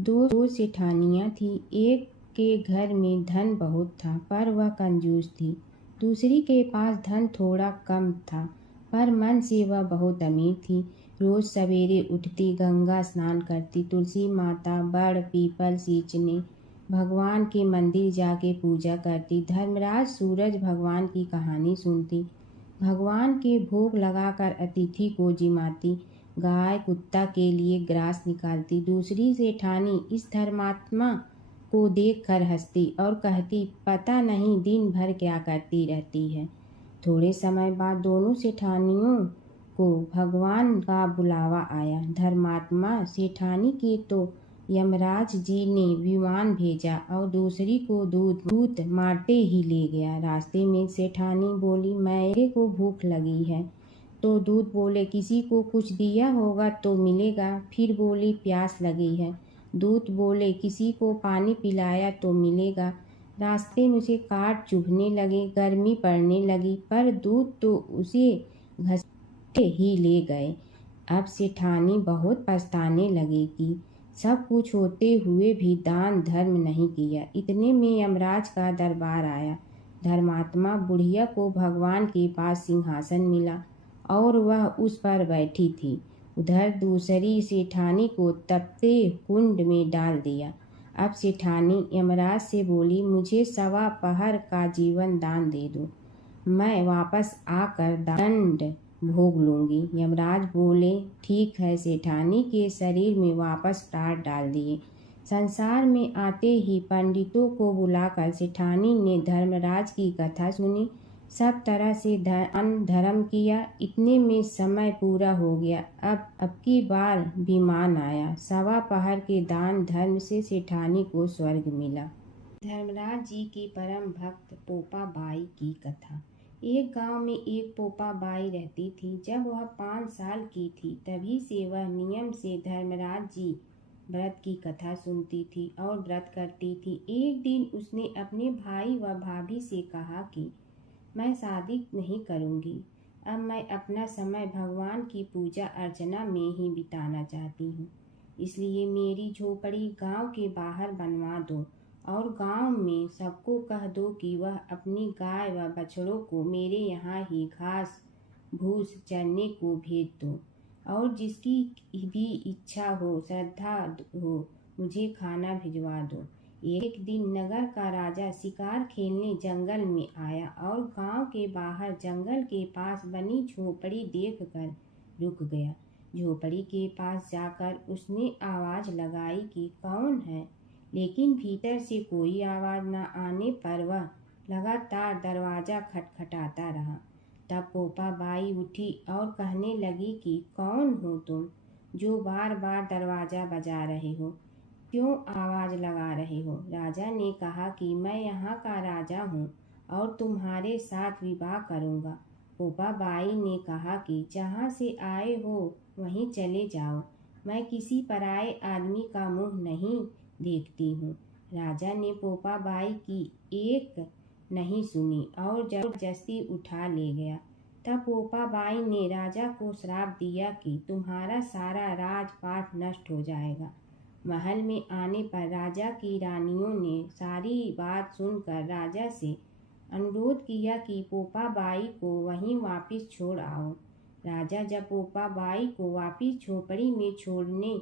दो सेठानियाँ थी। एक के घर में धन बहुत था पर वह कंजूस थी। दूसरी के पास धन थोड़ा कम था पर मन से वह बहुत अमीर थी। रोज सवेरे उठती, गंगा स्नान करती, तुलसी माता, बड़ पीपल सींचने, भगवान के मंदिर जाके पूजा करती। धर्मराज सूरज भगवान की कहानी सुनती, भगवान के भोग लगाकर अतिथि को जिमाती, गाय कुत्ता के लिए ग्रास निकालती। दूसरी सेठानी इस धर्मात्मा को देखकर हंसती और कहती, पता नहीं दिन भर क्या करती रहती है। थोड़े समय बाद दोनों सेठानियों को भगवान का बुलावा आया। धर्मात्मा सेठानी के तो यमराज जी ने विमान भेजा और दूसरी को दूत मारते ही ले गया। रास्ते में सेठानी बोली, मेरे को भूख लगी है। तो दूत बोले, किसी को कुछ दिया होगा तो मिलेगा। फिर बोली, प्यास लगी है। दूत बोले, किसी को पानी पिलाया तो मिलेगा। रास्ते में उसे काट चुभने लगे, गर्मी पड़ने लगी, पर दूत तो उसे घसीटे ही ले गए। अब सेठानी बहुत पछताने लगी कि सब कुछ होते हुए भी दान धर्म नहीं किया। इतने में यमराज का दरबार आया। धर्मात्मा बुढ़िया को भगवान के पास सिंहासन मिला और वह उस पर बैठी थी। उधर दूसरी सेठानी को तपते कुंड में डाल दिया। अब सेठानी यमराज से बोली, मुझे 1.25 पहर का जीवन दान दे दो, मैं वापस आकर दंड भोग लूंगी। यमराज बोले, ठीक है। सेठानी के शरीर में वापस प्राण डाल दिए। संसार में आते ही पंडितों को बुलाकर सेठानी ने धर्मराज की कथा सुनी, सब तरह से दान धर्म किया। इतने में समय पूरा हो गया। अब की बार विमान आया। 1.25 पहर के दान धर्म से सेठानी को स्वर्ग मिला। धर्मराज जी की परम भक्त पोपा बाई की कथा। एक गांव में एक पोपा बाई रहती थी। जब वह 5 साल की थी तभी से वह नियम से धर्मराज जी व्रत की कथा सुनती थी और व्रत करती थी। एक दिन उसने अपने भाई व भाभी से कहा कि मैं शादी नहीं करूंगी, अब मैं अपना समय भगवान की पूजा अर्चना में ही बिताना चाहती हूँ। इसलिए मेरी झोपड़ी गांव के बाहर बनवा दो और गांव में सबको कह दो कि वह अपनी गाय व बछड़ों को मेरे यहाँ ही घास भूस चरने को भेज दो और जिसकी भी इच्छा हो, श्रद्धा हो, मुझे खाना भिजवा दो। एक दिन नगर का राजा शिकार खेलने जंगल में आया और गांव के बाहर जंगल के पास बनी झोपड़ी देखकर रुक गया। झोपड़ी के पास जाकर उसने आवाज लगाई कि कौन है, लेकिन भीतर से कोई आवाज न आने पर वह लगातार दरवाजा खटखटाता रहा। तब पोपा बाई उठी और कहने लगी कि कौन हो तुम जो बार बार दरवाजा बजा रहे हो, क्यों आवाज लगा रहे हो? राजा ने कहा कि मैं यहाँ का राजा हूँ और तुम्हारे साथ विवाह करूँगा। पोपा बाई ने कहा कि जहाँ से आए हो वहीं चले जाओ, मैं किसी पराये आदमी का मुंह नहीं देखती हूँ। राजा ने पोपा बाई की एक नहीं सुनी और जबरदस्ती उठा ले गया। तब पोपा बाई ने राजा को श्राप दिया कि तुम्हारा सारा राजपाट नष्ट हो जाएगा। महल में आने पर राजा की रानियों ने सारी बात सुनकर राजा से अनुरोध किया कि पोपा बाई को वहीं वापस छोड़ आओ। राजा जब पोपा बाई को वापस झोपड़ी में छोड़ने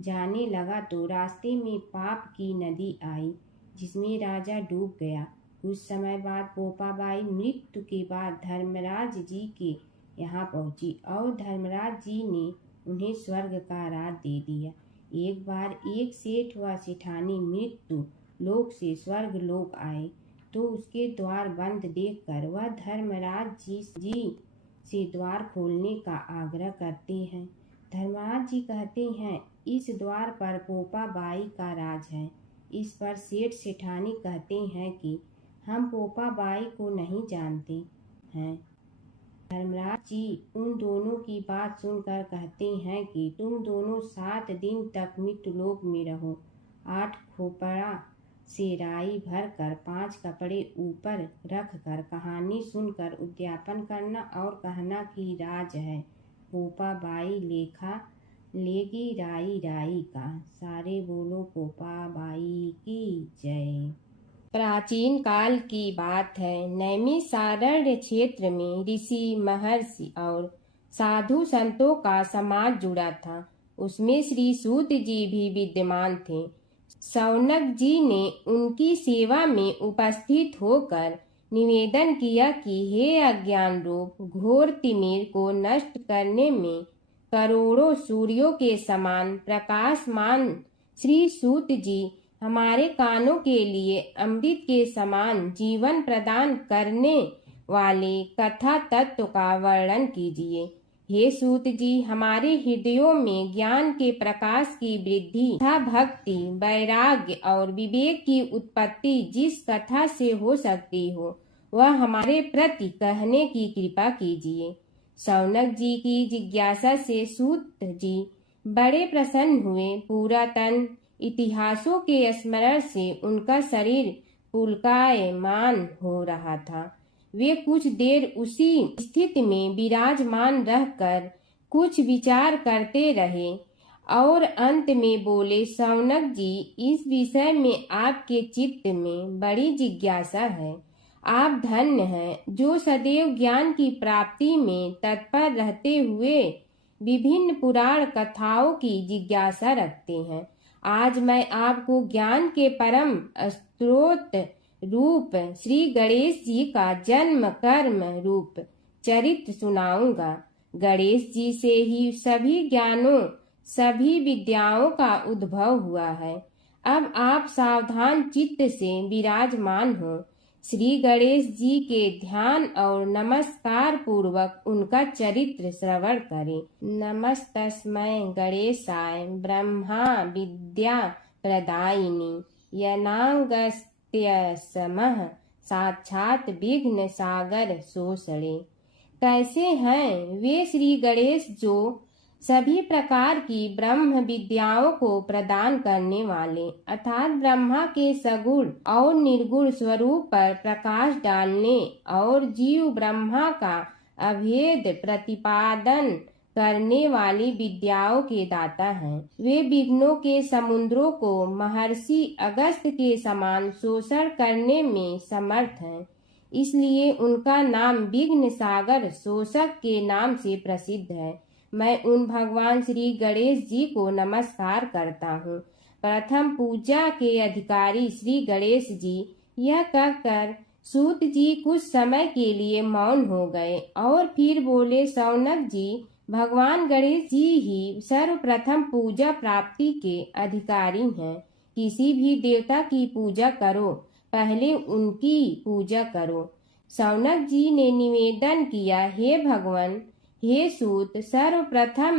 जाने लगा तो रास्ते में पाप की नदी आई जिसमें राजा डूब गया। कुछ समय बाद पोपा बाई मृत्यु के बाद धर्मराज जी के यहाँ पहुंची और धर्मराज जी ने उन्हें स्वर्ग का राज दे दिया। एक बार एक सेठ व सेठानी मृत्यु लोक से स्वर्ग लोक आए तो उसके द्वार बंद देखकर वह धर्मराज जी से द्वार खोलने का आग्रह करते हैं। धर्मराज जी कहते हैं, इस द्वार पर पोपा बाई का राज है। इस पर सेठ सेठानी कहते हैं कि हम पोपा बाई को नहीं जानते हैं। धर्मराज जी उन दोनों की बात सुनकर कहते हैं कि तुम दोनों 7 दिन तक मृत्युलोक में रहो। 8 खोपड़ा से राई भरकर 5 कपड़े ऊपर रखकर कहानी सुनकर उद्यापन करना और कहना कि राज है। पोपा बाई लेखा लेगी राई राई का। सारे बोलो पोपा बाई की जय। प्राचीन काल की बात है। नैमिषारण्य क्षेत्र में ऋषि, महर्षि और साधु संतों का समाज जुड़ा था। उसमें श्री सूत जी भी विद्यमान थे। शौनक जी ने उनकी सेवा में उपस्थित होकर निवेदन किया कि हे अज्ञान रूप घोर तिमिर को नष्ट करने में करोड़ों सूर्यों के समान प्रकाशमान श्री सूत जी हमारे कानों के लिए अमृत के समान जीवन प्रदान करने वाले कथा तत्व का वर्णन कीजिए। हे सूत जी, हमारे हृदयों में ज्ञान के प्रकाश की वृद्धि तथा भक्ति, वैराग्य और विवेक की उत्पत्ति जिस कथा से हो सकती हो वह हमारे प्रति कहने की कृपा कीजिए। शौनक जी की जिज्ञासा से सूत जी बड़े प्रसन्न हुए। पुरातन इतिहासों के स्मरण से उनका शरीर पुलकायमान हो रहा था। वे कुछ देर उसी स्थिति में विराजमान रहकर कुछ विचार करते रहे और अंत में बोले, शौनक जी, इस विषय में आपके चित्त में बड़ी जिज्ञासा है। आप धन्य हैं जो सदैव ज्ञान की प्राप्ति में तत्पर रहते हुए विभिन्न पुराण कथाओं की जिज्ञासा रखते हैं। आज मैं आपको ज्ञान के परम स्रोत रूप श्री गणेश जी का जन्म कर्म रूप चरित्र सुनाऊंगा। गणेश जी से ही सभी ज्ञानों, सभी विद्याओं का उद्भव हुआ है। अब आप सावधान चित्त से विराजमान हो। श्री गणेश जी के ध्यान और नमस्कार पूर्वक उनका चरित्र श्रवण करें। नमस्तस्मै गणेशाय ब्रह्मा विद्या प्रदायिनी यनागस्त्यसमः साक्षात विघ्न सागर सोषणे। कैसे हैं वे श्री गणेश जो सभी प्रकार की ब्रह्म विद्याओं को प्रदान करने वाले अर्थात ब्रह्मा के सगुण और निर्गुण स्वरूप पर प्रकाश डालने और जीव ब्रह्मा का अभेद प्रतिपादन करने वाली विद्याओं के दाता हैं। वे विघ्नों के समुद्रों को महर्षि अगस्त्य के समान शोषण करने में समर्थ हैं। इसलिए उनका नाम विघ्न सागर शोषक के नाम से प्रसिद्ध है। मैं उन भगवान श्री गणेश जी को नमस्कार करता हूँ। प्रथम पूजा के अधिकारी श्री गणेश जी, यह कहकर सूत जी कुछ समय के लिए मौन हो गए और फिर बोले, शौनक जी, भगवान गणेश जी ही सर्वप्रथम पूजा प्राप्ति के अधिकारी हैं। किसी भी देवता की पूजा करो, पहले उनकी पूजा करो। शौनक जी ने निवेदन किया, हे भगवान, हे सूत, सर्वप्रथम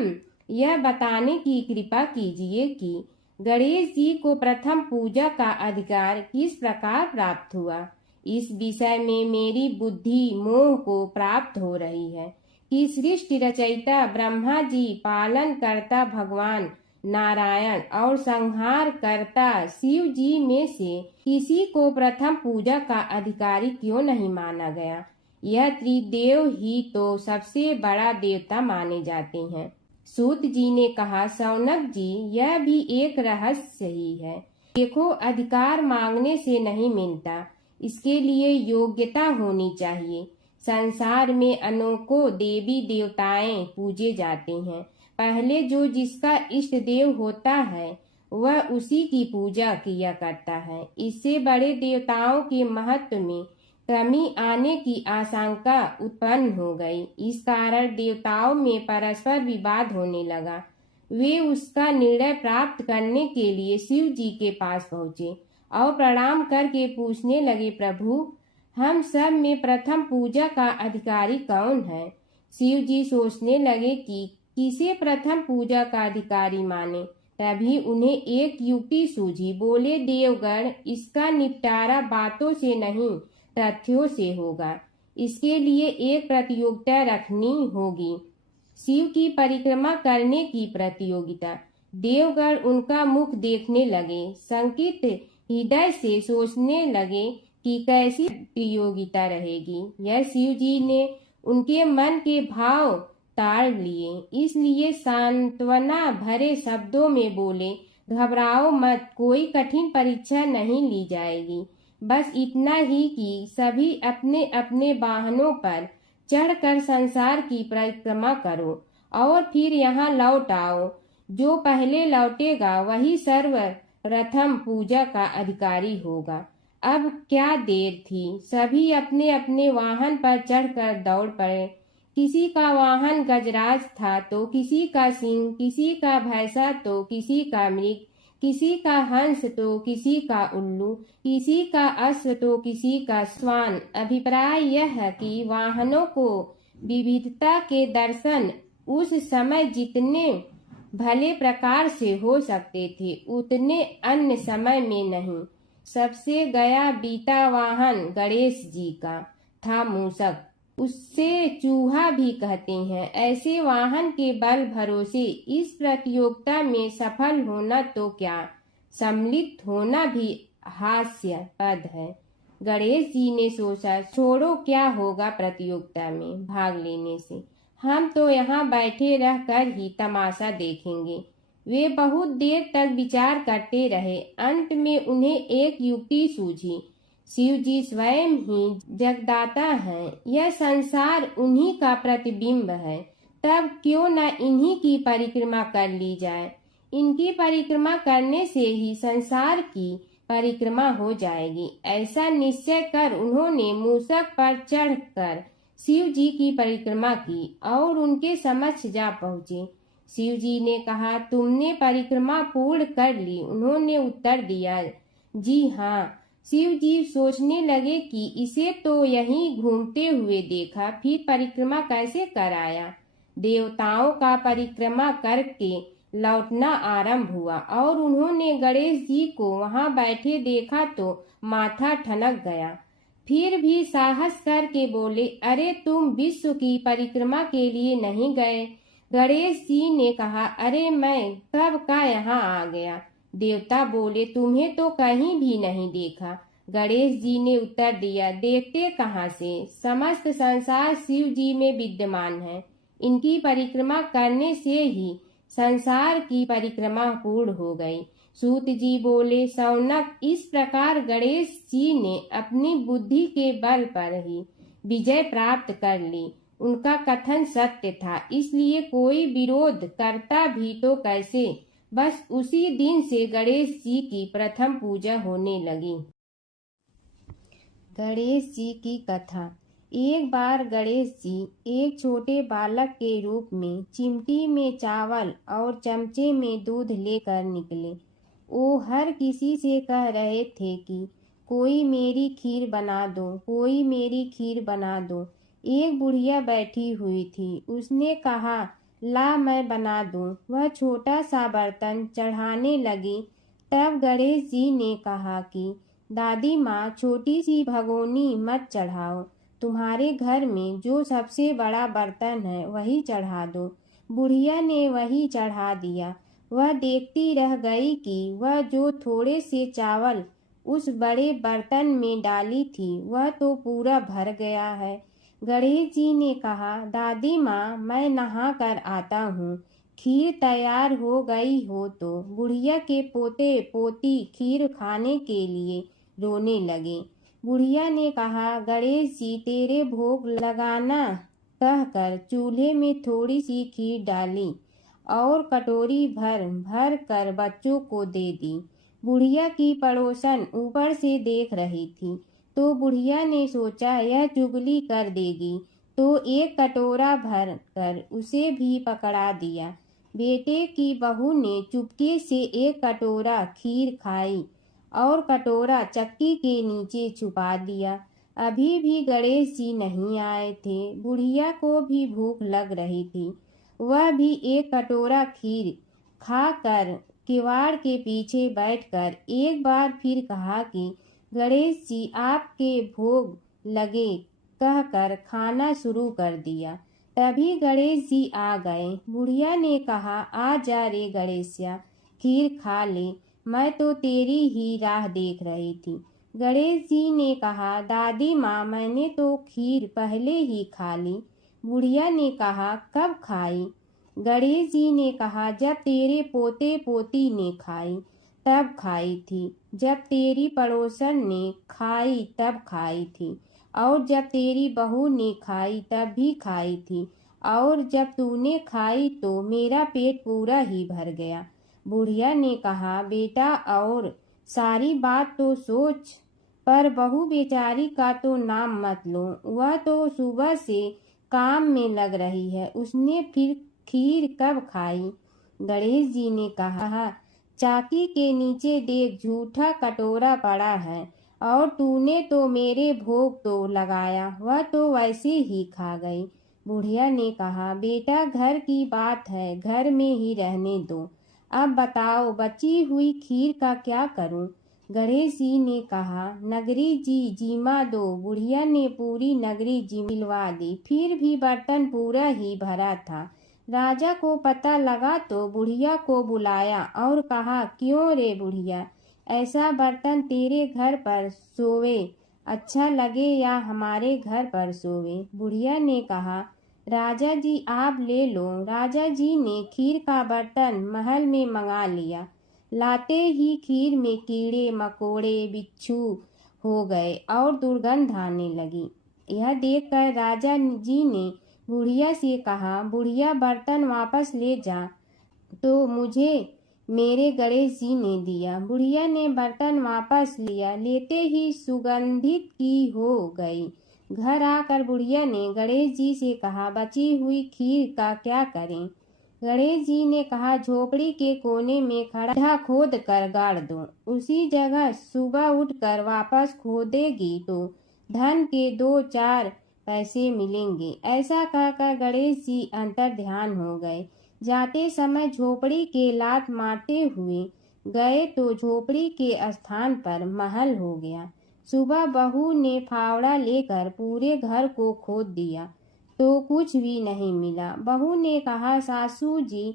यह बताने की कृपा कीजिए कि गणेश जी को प्रथम पूजा का अधिकार किस प्रकार प्राप्त हुआ। इस विषय में मेरी बुद्धि मोह को प्राप्त हो रही है कि सृष्टि रचयिता ब्रह्मा जी, पालन करता भगवान नारायण और संहार करता शिव जी में से किसी को प्रथम पूजा का अधिकारी क्यों नहीं माना गया। यह त्रिदेव ही तो सबसे बड़ा देवता माने जाते हैं। सूत जी ने कहा, शौनक जी, यह भी एक रहस्य ही है। देखो, अधिकार मांगने से नहीं मिलता, इसके लिए योग्यता होनी चाहिए। संसार में अनेकों देवी देवताएं पूजे जाते हैं। पहले जो जिसका इष्ट देव होता है वह उसी की पूजा किया करता है। इससे बड़े देवताओं के महत्व में कमी आने की आशंका उत्पन्न हो गई। इस कारण देवताओं में परस्पर विवाद होने लगा। वे उसका निर्णय प्राप्त करने के लिए शिव जी के पास पहुँचे और प्रणाम करके पूछने लगे, प्रभु, हम सब में प्रथम पूजा का अधिकारी कौन है? शिव जी सोचने लगे कि किसे प्रथम पूजा का अधिकारी माने। तभी उन्हें एक युक्ति सूझी। बोले, देवगण, इसका निपटारा बातों से नहीं तथ्यों से होगा। इसके लिए एक प्रतियोगिता रखनी होगी। शिव की परिक्रमा करने की प्रतियोगिता। देवगण उनका मुख देखने लगे, शंकित हृदय से सोचने लगे कि कैसी प्रतियोगिता रहेगी। यह शिव जी ने उनके मन के भाव ताड़ लिए, इसलिए सांत्वना भरे शब्दों में बोले, घबराओ मत, कोई कठिन परीक्षा नहीं ली जाएगी। बस इतना ही कि सभी अपने अपने वाहनों पर चढ़कर संसार की परिक्रमा करो और फिर यहाँ लौट आओ। जो पहले लौटेगा वही सर्वप्रथम पूजा का अधिकारी होगा। अब क्या देर थी, सभी अपने अपने वाहन पर चढ़कर दौड़ पड़े। किसी का वाहन गजराज था तो किसी का सिंह, किसी का भैंसा तो किसी का मृग, किसी का हंस तो किसी का उल्लू, किसी का अश्व तो किसी का श्वान। अभिप्राय यह है कि वाहनों को विविधता के दर्शन उस समय जितने भले प्रकार से हो सकते थे उतने अन्य समय में नहीं। सबसे गया बीता वाहन गणेश जी का था मूषक, उससे चूहा भी कहते हैं। ऐसे वाहन के बल भरोसे इस प्रतियोगिता में सफल होना तो क्या, सम्मिलित होना भी हास्यास्पद है। गणेश जी ने सोचा, छोड़ो, क्या होगा प्रतियोगिता में भाग लेने से, हम तो यहाँ बैठे रहकर ही तमाशा देखेंगे। वे बहुत देर तक विचार करते रहे। अंत में उन्हें एक युक्ति सूझी। शिव जी स्वयं ही जगदाता हैं, यह संसार उन्हीं का प्रतिबिंब है, तब क्यों न इन्हीं की परिक्रमा कर ली जाए। इनकी परिक्रमा करने से ही संसार की परिक्रमा हो जाएगी। ऐसा निश्चय कर उन्होंने मूषक पर चढ़कर शिव जी की परिक्रमा की और उनके समक्ष जा पहुँचे। शिव जी ने कहा, तुमने परिक्रमा पूर्ण कर ली? उन्होंने उत्तर दिया, जी हाँ। शिव जी सोचने लगे कि इसे तो यहीं घूमते हुए देखा, फिर परिक्रमा कैसे कराया। देवताओं का परिक्रमा करके लौटना आरंभ हुआ और उन्होंने गणेश जी को वहां बैठे देखा तो माथा ठनक गया। फिर भी साहस करके बोले, अरे तुम विश्व की परिक्रमा के लिए नहीं गए? गणेश जी ने कहा, अरे मैं कब का यहाँ आ गया। देवता बोले, तुम्हें तो कहीं भी नहीं देखा। गणेश जी ने उत्तर दिया, देखते कहाँ से, समस्त संसार शिव जी में विद्यमान है। इनकी परिक्रमा करने से ही संसार की परिक्रमा पूर्ण हो गई। सूत जी बोले, शौनक, इस प्रकार गणेश जी ने अपनी बुद्धि के बल पर ही विजय प्राप्त कर ली। उनका कथन सत्य था, इसलिए कोई विरोध करता भी तो कैसे। बस उसी दिन से गणेश जी की प्रथम पूजा होने लगी। गणेश जी की कथा। एक बार गणेश जी एक छोटे बालक के रूप में चिमटी में चावल और चमचे में दूध लेकर निकले। वो हर किसी से कह रहे थे कि कोई मेरी खीर बना दो, कोई मेरी खीर बना दो। एक बुढ़िया बैठी हुई थी, उसने कहा, ला मैं बना दूं। वह छोटा सा बर्तन चढ़ाने लगी। तब गणेश जी ने कहा कि दादी माँ, छोटी सी भगोनी मत चढ़ाओ, तुम्हारे घर में जो सबसे बड़ा बर्तन है वही चढ़ा दो। बुढ़िया ने वही चढ़ा दिया। वह देखती रह गई कि वह जो थोड़े से चावल उस बड़े बर्तन में डाली थी वह तो पूरा भर गया है। गणेश जी ने कहा, दादी माँ, मैं नहा कर आता हूँ, खीर तैयार हो गई हो तो। बुढ़िया के पोते पोती खीर खाने के लिए रोने लगे। बुढ़िया ने कहा, गणेश जी, तेरे भोग लगाना कहकर चूल्हे में थोड़ी सी खीर डाली और कटोरी भर भर कर बच्चों को दे दी। बुढ़िया की पड़ोसन ऊपर से देख रही थी तो बुढ़िया ने सोचा यह चुगली कर देगी, तो एक कटोरा भर कर उसे भी पकड़ा दिया। बेटे की बहू ने चुपके से एक कटोरा खीर खाई और कटोरा चक्की के नीचे छुपा दिया। अभी भी गणेश जी नहीं आए थे। बुढ़िया को भी भूख लग रही थी। वह भी एक कटोरा खीर खाकर किवाड़ के पीछे बैठकर एक बार फिर कहा कि गणेश जी आपके भोग लगे कहकर खाना शुरू कर दिया। तभी गणेश जी आ गए। बुढ़िया ने कहा, आ जा रे गणेशिया, खीर खा ले, मैं तो तेरी ही राह देख रही थी। गणेश जी ने कहा, दादी माँ, मैंने तो खीर पहले ही खा ली। बुढ़िया ने कहा, कब खाई? गणेश जी ने कहा, जब तेरे पोते पोती ने खाई तब खाई थी, जब तेरी पड़ोसन ने खाई तब खाई थी, और जब तेरी बहू ने खाई तब भी खाई थी, और जब तूने खाई तो मेरा पेट पूरा ही भर गया। बुढ़िया ने कहा, बेटा और सारी बात तो सोच, पर बहू बेचारी का तो नाम मत लो। वह तो सुबह से काम में लग रही है, उसने फिर खीर कब खाई? गणेश जी ने कहा, चाकी के नीचे देख, झूठा कटोरा पड़ा है, और तूने तो मेरे भोग तो लगाया, वह तो वैसे ही खा गई। बुढ़िया ने कहा, बेटा घर की बात है, घर में ही रहने दो। अब बताओ बची हुई खीर का क्या करूं? गणेश जी ने कहा, नगरी जी जीमा दो। बुढ़िया ने पूरी नगरी जिलवा दी, फिर भी बर्तन पूरा ही भरा था। राजा को पता लगा तो बुढ़िया को बुलाया और कहा, क्यों रे बुढ़िया, ऐसा बर्तन तेरे घर पर सोवे अच्छा लगे या हमारे घर पर सोवे? बुढ़िया ने कहा, राजा जी आप ले लो। राजा जी ने खीर का बर्तन महल में मंगा लिया। लाते ही खीर में कीड़े मकोड़े बिच्छू हो गए और दुर्गंध आने लगी। यह देखकर राजा जी ने बुढ़िया से कहा, बुढ़िया बर्तन वापस ले जा, तो मुझे मेरे गणेश जी ने दिया। बुढ़िया ने बर्तन वापस लिया, लेते ही सुगंधित की हो गई। घर आकर बुढ़िया ने गणेश जी से कहा, बची हुई खीर का क्या करें? गणेश जी ने कहा, झोपड़ी के कोने में खड्डा खोद कर गाड़ दो, उसी जगह सुबह उठकर वापस खोदेगी तो धन के 2-4 पैसे मिलेंगे। ऐसा कहकर गणेश जी अंतर ध्यान हो गए। जाते समय झोपड़ी के लात मारते हुए गए तो झोपड़ी के स्थान पर महल हो गया। सुबह बहू ने फावड़ा लेकर पूरे घर को खोद दिया तो कुछ भी नहीं मिला। बहू ने कहा, सासू जी,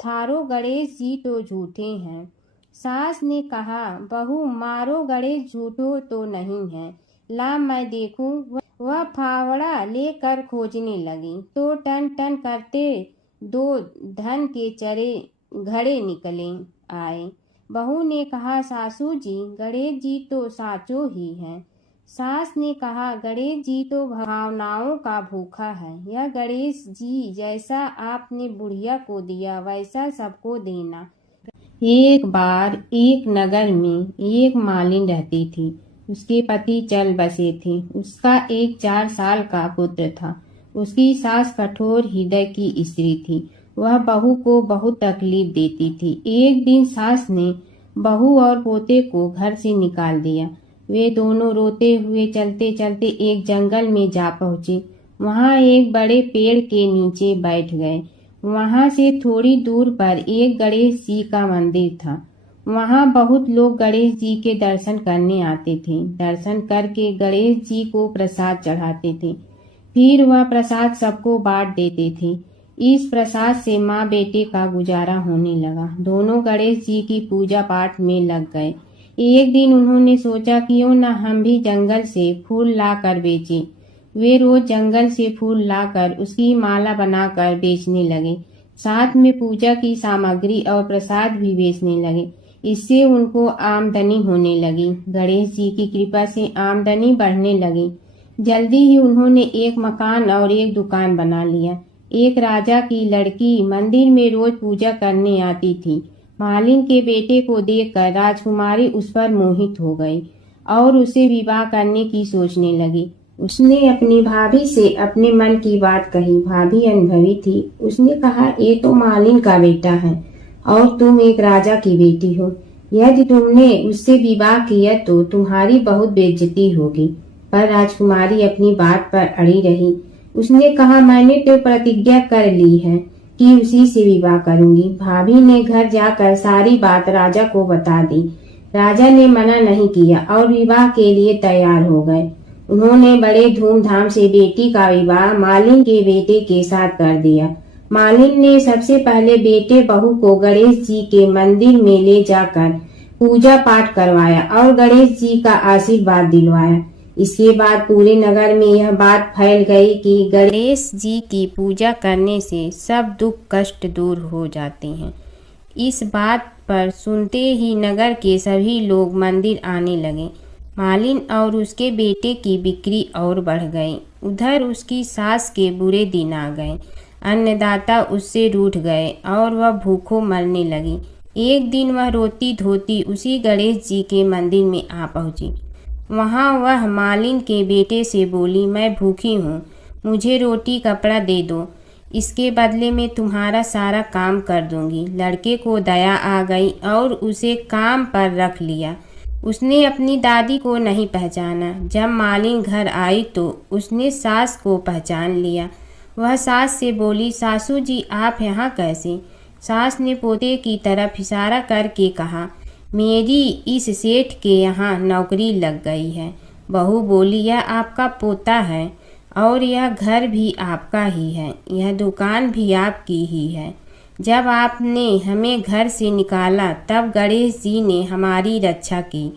थारो गणेश जी तो झूठे हैं। सास ने कहा, बहू मारो गणेश झूठो तो नहीं है, ला मैं देखूं। वह फावड़ा लेकर खोजने लगी तो टन टन करते 2 धन के चरे घड़े निकले आए। बहू ने कहा, सासू जी, गणेश जी तो साचो ही हैं। सास ने कहा, गणेश जी तो भावनाओं का भूखा है। यह गणेश जी जैसा आपने बुढ़िया को दिया वैसा सबको देना। एक बार एक नगर में एक मालिन रहती थी। उसके पति चल बसे थे। उसका एक 4 साल का पुत्र था। उसकी सास कठोर हृदय की स्त्री थी। वह बहू को बहुत तकलीफ देती थी। एक दिन सास ने बहू और पोते को घर से निकाल दिया। वे दोनों रोते हुए चलते चलते एक जंगल में जा पहुँचे। वहाँ एक बड़े पेड़ के नीचे बैठ गए। वहाँ से थोड़ी दूर पर एक गणेश जी का मंदिर था। वहाँ बहुत लोग गणेश जी के दर्शन करने आते थे। दर्शन करके गणेश जी को प्रसाद चढ़ाते थे। फिर वह प्रसाद सबको बांट देते थे। इस प्रसाद से माँ बेटे का गुजारा होने लगा। दोनों गणेश जी की पूजा पाठ में लग गए। एक दिन उन्होंने सोचा, क्यों न हम भी जंगल से फूल लाकर बेचें। वे रोज जंगल से फूल लाकर उसकी माला बनाकर बेचने लगे। साथ में पूजा की सामग्री और प्रसाद भी बेचने लगे। इससे उनको आमदनी होने लगी। गणेश जी की कृपा से आमदनी बढ़ने लगी। जल्दी ही उन्होंने एक मकान और एक दुकान बना लिया। एक राजा की लड़की मंदिर में रोज पूजा करने आती थी। मालिन के बेटे को देखकर राजकुमारी उस पर मोहित हो गई और उसे विवाह करने की सोचने लगी। उसने अपनी भाभी से अपने मन की बात कही। भाभी अनुभवी थी। उसने कहा, ये तो मालिन का बेटा है और तुम एक राजा की बेटी हो। यदि तुमने उससे विवाह किया तो तुम्हारी बहुत बेइज्जती होगी। पर राजकुमारी अपनी बात पर अड़ी रही। उसने कहा, मैंने तो प्रतिज्ञा कर ली है कि उसी से विवाह करूंगी। भाभी ने घर जाकर सारी बात राजा को बता दी। राजा ने मना नहीं किया और विवाह के लिए तैयार हो गए। उन्होंने बड़े धूमधाम से बेटी का विवाह मालिन के बेटे के साथ कर दिया। मालिन ने सबसे पहले बेटे बहू को गणेश जी के मंदिर में ले जाकर पूजा पाठ करवाया और गणेश जी का आशीर्वाद दिलवाया। इसके बाद पूरे नगर में यह बात फैल गई कि गणेश जी की पूजा करने से सब दुख कष्ट दूर हो जाते हैं। इस बात पर सुनते ही नगर के सभी लोग मंदिर आने लगे। मालिन और उसके बेटे की बिक्री और बढ़ गई। उधर उसकी सास के बुरे दिन आ गए। अन्नदाता उससे रूठ गए और वह भूखों मरने लगी। एक दिन वह रोती धोती उसी गणेश जी के मंदिर में आ पहुंची। वहां वह मालिन के बेटे से बोली, मैं भूखी हूँ, मुझे रोटी कपड़ा दे दो, इसके बदले में तुम्हारा सारा काम कर दूंगी। लड़के को दया आ गई और उसे काम पर रख लिया। उसने अपनी दादी को नहीं पहचाना। जब मालिन घर आई तो उसने सास को पहचान लिया। वह सास से बोली, सासू जी आप यहाँ कैसे? सास ने पोते की तरफ इशारा करके कहा, मेरी इस सेठ के यहाँ नौकरी लग गई है। बहू बोली, यह आपका पोता है और यह घर भी आपका ही है, यह दुकान भी आपकी ही है। जब आपने हमें घर से निकाला तब गणेश जी ने हमारी रक्षा की।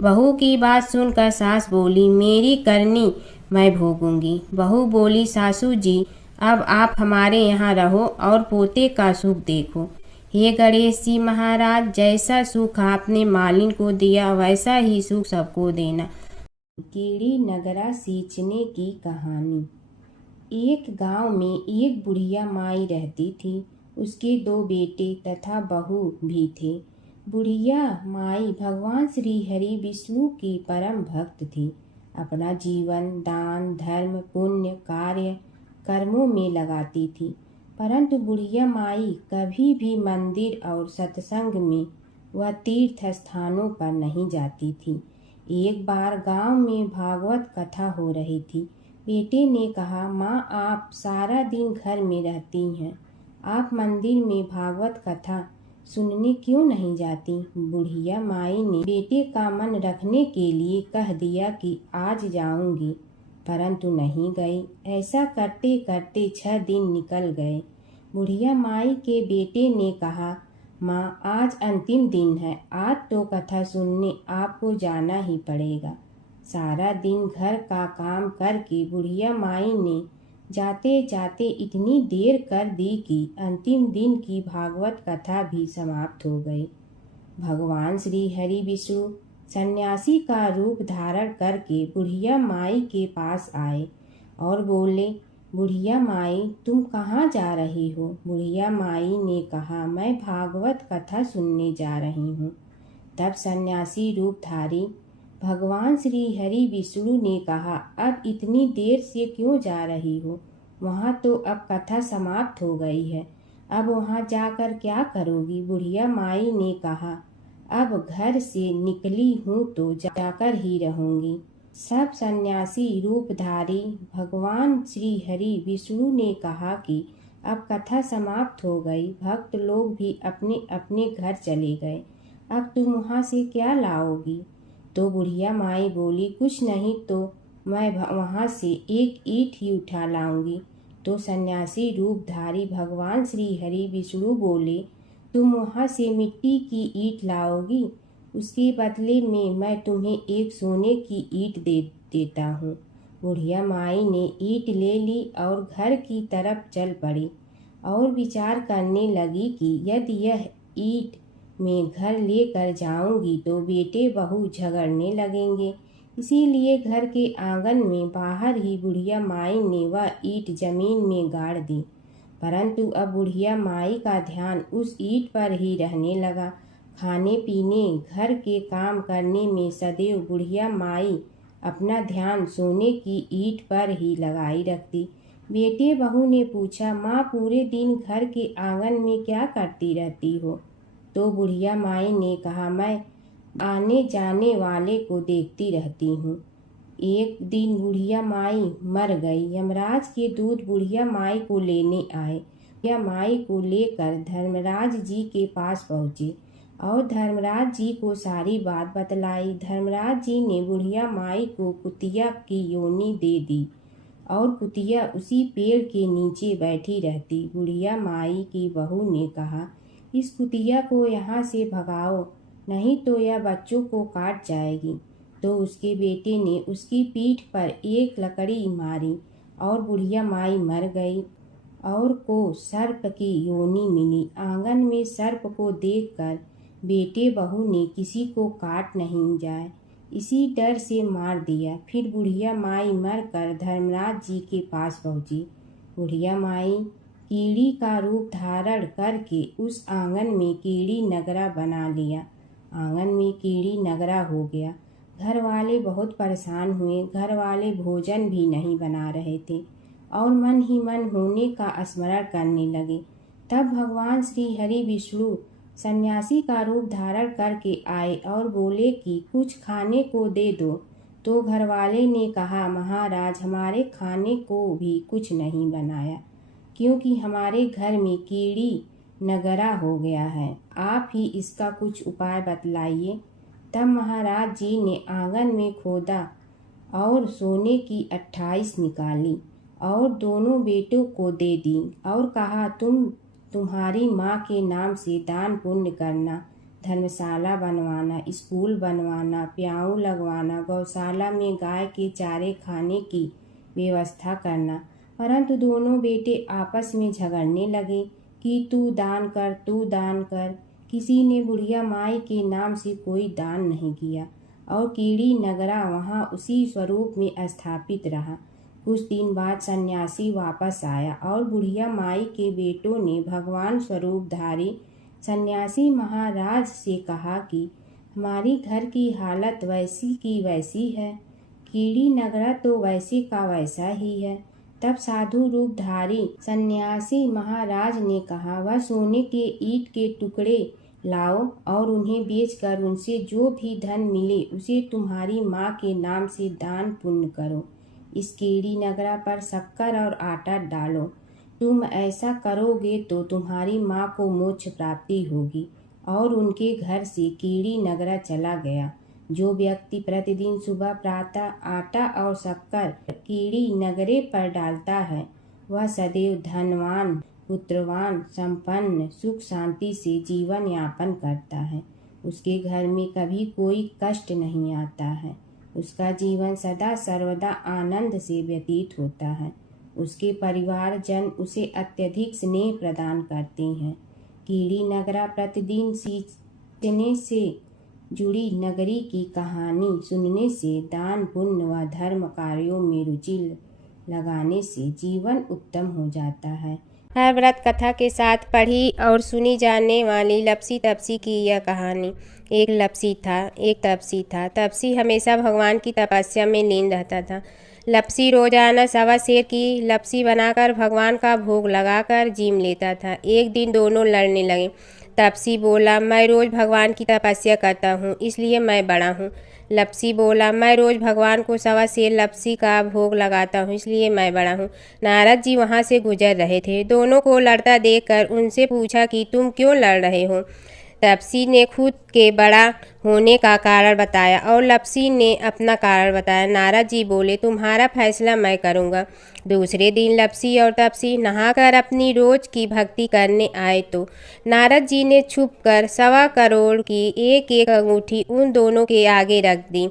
बहू की बात सुनकर सास बोली, मेरी करनी मैं भोगूंगी। बहू बोली, सासू जी अब आप हमारे यहाँ रहो और पोते का सुख देखो। हे गणेश जी महाराज, जैसा सुख आपने मालिन को दिया वैसा ही सुख सबको देना। कीड़ी नगरा सींचने की कहानी। एक गांव में एक बुढ़िया माई रहती थी। उसके 2 बेटे तथा बहू भी थे। बुढ़िया माई भगवान श्री हरि विष्णु की परम भक्त थी। अपना जीवन दान धर्म पुण्य कार्य कर्मों में लगाती थी, परंतु बुढ़िया माई कभी भी मंदिर और सत्संग में व तीर्थ स्थानों पर नहीं जाती थी। एक बार गांव में भागवत कथा हो रही थी। बेटे ने कहा, माँ आप सारा दिन घर में रहती हैं, आप मंदिर में भागवत कथा सुनने क्यों नहीं जाती? बुढ़िया माई ने बेटे का मन रखने के लिए कह दिया कि आज जाऊंगी, परंतु नहीं गई। ऐसा करते करते 6 दिन निकल गए। बुढ़िया माई के बेटे ने कहा, माँ आज अंतिम दिन है, आज तो कथा सुनने आपको जाना ही पड़ेगा। सारा दिन घर का काम करके बुढ़िया माई ने जाते जाते इतनी देर कर दी कि अंतिम दिन की भागवत कथा भी समाप्त हो गई। भगवान श्री हरि विष्णु सन्यासी का रूप धारण करके बुढ़िया माई के पास आए और बोले, बुढ़िया माई तुम कहाँ जा रही हो? बुढ़िया माई ने कहा, मैं भागवत कथा सुनने जा रही हूँ। तब सन्यासी रूपधारी भगवान श्री हरि विष्णु ने कहा, अब इतनी देर से क्यों जा रही हो? वहाँ तो अब कथा समाप्त हो गई है, अब वहाँ जाकर क्या करोगी? बुढ़िया माई ने कहा, अब घर से निकली हूँ तो जाकर ही रहूंगी। सब सन्यासी रूपधारी भगवान श्री हरि विष्णु ने कहा कि अब कथा समाप्त हो गई, भक्त लोग भी अपने अपने घर चले गए, अब तुम वहाँ से क्या लाओगी? तो बुढ़िया माई बोली, कुछ नहीं तो मैं वहाँ से एक ईंट ही उठा लाऊंगी। तो सन्यासी रूपधारी भगवान श्री हरि विष्णु बोले, तुम वहाँ से मिट्टी की ईंट लाओगी, उसके बदले में मैं तुम्हें एक सोने की ईंट देता हूँ। बुढ़िया माई ने ईंट ले ली और घर की तरफ चल पड़ी और विचार करने लगी कि यदि यह ईंट मैं घर लेकर जाऊंगी तो बेटे बहू झगड़ने लगेंगे। इसीलिए घर के आंगन में बाहर ही बुढ़िया माई ने वह ईंट जमीन में गाड़ दी। परंतु अब बुढ़िया माई का ध्यान उस ईंट पर ही रहने लगा। खाने पीने घर के काम करने में सदैव बुढ़िया माई अपना ध्यान सोने की ईंट पर ही लगाई रखती। बेटे बहू ने पूछा, माँ पूरे दिन घर के आंगन में क्या करती रहती हो? तो बुढ़िया माई ने कहा, मैं आने जाने वाले को देखती रहती हूँ। एक दिन बुढ़िया माई मर गई। यमराज के दूत बुढ़िया माई को लेने आए। बुढ़िया माई को लेकर धर्मराज जी के पास पहुँचे और धर्मराज जी को सारी बात बतलाई। धर्मराज जी ने बुढ़िया माई को कुतिया की योनि दे दी और कुतिया उसी पेड़ के नीचे बैठी रहती। बुढ़िया माई की बहू ने कहा, इस कुतिया को यहाँ से भगाओ, नहीं तो यह बच्चों को काट जाएगी। तो उसके बेटे ने उसकी पीठ पर एक लकड़ी मारी और बुढ़िया माई मर गई और को सर्प की योनि मिली। आंगन में सर्प को देखकर बेटे बहू ने किसी को काट नहीं जाए इसी डर से मार दिया। फिर बुढ़िया माई मरकर धर्मराज जी के पास पहुँची। बुढ़िया माई कीड़ी का रूप धारण करके उस आंगन में कीड़ी नगरा बना लिया। आंगन में कीड़ी नगरा हो गया। घर वाले बहुत परेशान हुए। घर वाले भोजन भी नहीं बना रहे थे और मन ही मन होने का स्मरण करने लगे। तब भगवान श्री हरि विष्णु सन्यासी का रूप धारण करके आए और बोले कि कुछ खाने को दे दो। तो घरवाले ने कहा, महाराज, हमारे खाने को भी कुछ नहीं बनाया क्योंकि हमारे घर में कीड़ी नगरा हो गया है। आप ही इसका कुछ उपाय बतलाइए। तब महाराज जी ने आंगन में खोदा और सोने की 28 निकाली और दोनों बेटों को दे दी और कहा, तुम्हारी माँ के नाम से दान पुण्य करना, धर्मशाला बनवाना, स्कूल बनवाना, प्याऊ लगवाना, गौशाला में गाय के चारे खाने की व्यवस्था करना। परंतु दोनों बेटे आपस में झगड़ने लगे कि तू दान कर, तू दान कर। किसी ने बुढ़िया माई के नाम से कोई दान नहीं किया और कीड़ी नगरा वहाँ उसी स्वरूप में स्थापित रहा। कुछ दिन बाद सन्यासी वापस आया और बुढ़िया माई के बेटों ने भगवान स्वरूपधारी सन्यासी महाराज से कहा कि हमारी घर की हालत वैसी की वैसी है, कीड़ी नगरा तो वैसे का वैसा ही है। तब साधु रूपधारी सन्यासी महाराज ने कहा, वह सोने के ईंट के टुकड़े लाओ और उन्हें बेचकर उनसे जो भी धन मिले उसे तुम्हारी माँ के नाम से दान पुण्य करो। इस कीड़ी नगरा पर शक्कर और आटा डालो। तुम ऐसा करोगे तो तुम्हारी माँ को मोक्ष प्राप्ति होगी। और उनके घर से कीड़ी नगरा चला गया। जो व्यक्ति प्रतिदिन सुबह प्रातः आटा और शक्कर कीड़ी नगरे पर डालता है वह सदैव धनवान, पुत्रवान, संपन्न, सुख शांति से जीवन यापन करता है। उसके घर में कभी कोई कष्ट नहीं आता है। उसका जीवन सदा सर्वदा आनंद से व्यतीत होता है। उसके परिवारजन उसे अत्यधिक स्नेह प्रदान करते हैं। कीड़ी नगरा प्रतिदिन सींचने से जुड़ी नगरी की कहानी सुनने से, दान पुण्य व धर्म कार्यों में रुचि लगाने से जीवन उत्तम हो जाता है। हर व्रत कथा के साथ पढ़ी और सुनी जाने वाली लपसी तपसी की यह कहानी। एक लपसी था, एक तपसी था। तपसी हमेशा भगवान की तपस्या में लीन रहता था। लपसी रोजाना 1.25 सेर की लपसी बनाकर भगवान का भोग लगाकर जीम लेता था। एक दिन दोनों लड़ने लगे। तपसी बोला, मैं रोज़ भगवान की तपस्या करता हूँ इसलिए मैं बड़ा हूँ। लपसी बोला, मैं रोज़ भगवान को 1.25 सेर लपसी का भोग लगाता हूँ इसलिए मैं बड़ा हूँ। नारद जी वहाँ से गुजर रहे थे। दोनों को लड़ता देखकर उनसे पूछा कि तुम क्यों लड़ रहे हो। तपसी ने खुद के बड़ा होने का कारण बताया और लपसी ने अपना कारण बताया। नारद जी बोले, तुम्हारा फैसला मैं करूँगा। दूसरे दिन लपसी और तपसी नहाकर अपनी रोज की भक्ति करने आए तो नारद जी ने छुपकर 1.25 करोड़ की एक एक अंगूठी उन दोनों के आगे रख दी।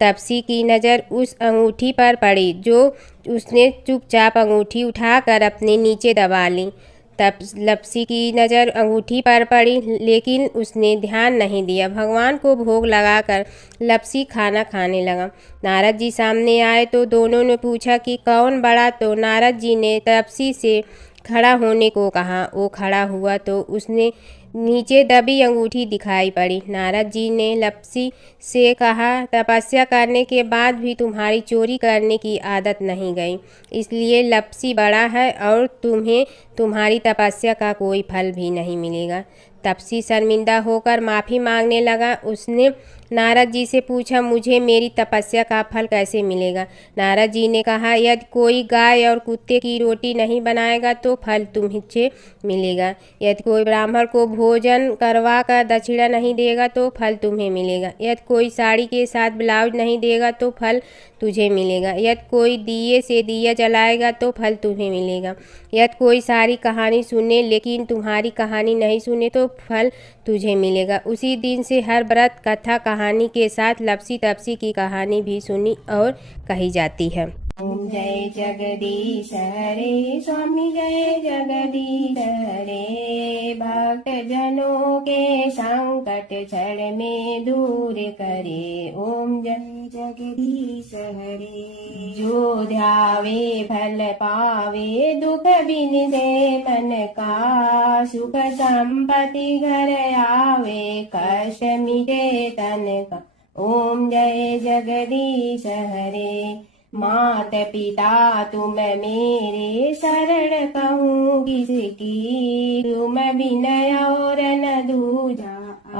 तपसी की नज़र उस अंगूठी पर पड़ी जो उसने चुपचाप अंगूठी उठाकर अपने नीचे दबा ली। तब लपसी की नज़र अंगूठी पर पड़ी लेकिन उसने ध्यान नहीं दिया। भगवान को भोग लगाकर लपसी खाना खाने लगा। नारद जी सामने आए तो दोनों ने पूछा कि कौन बड़ा। तो नारद जी ने तपसी से खड़ा होने को कहा। वो खड़ा हुआ तो उसने नीचे दबी अंगूठी दिखाई पड़ी। नारद जी ने लपसी से कहा, तपस्या करने के बाद भी तुम्हारी चोरी करने की आदत नहीं गई, इसलिए लपसी बड़ा है और तुम्हें तुम्हारी तपस्या का कोई फल भी नहीं मिलेगा। तपसी शर्मिंदा होकर माफ़ी मांगने लगा। उसने नारद जी से पूछा, मुझे मेरी तपस्या का फल कैसे मिलेगा? नारद जी ने कहा, यदि कोई गाय और कुत्ते की रोटी नहीं बनाएगा तो फल तुझे मिलेगा। यदि कोई ब्राह्मण को भोजन करवा कर दक्षिणा नहीं देगा तो फल तुम्हें मिलेगा। यदि कोई साड़ी के साथ ब्लाउज नहीं देगा तो फल तुझे मिलेगा। यदि कोई दिए से दिया जलाएगा तो फल तुम्हें मिलेगा। यदि कोई सारी कहानी सुने लेकिन तुम्हारी कहानी नहीं सुने तो फल तुझे मिलेगा। उसी दिन से हर व्रत कथा कहानी के साथ लपसी तपसी की कहानी भी सुनी और कही जाती है। ओम जय जगदीश हरे स्वामी जय जगदीश हरे, भक्त जनों के संकट क्षण में दूर करे। ओम जय जगदीश हरे, जो ध्यावे फल पावे, दुख बिन दे मन का, सुख संपत्ति घर आवे, कष्ट मिटे तन का। ओम जय जगदीश हरे, मात पिता तुम मेरे, शरण कहूँ किसकी, तुम विनय और न दूजा,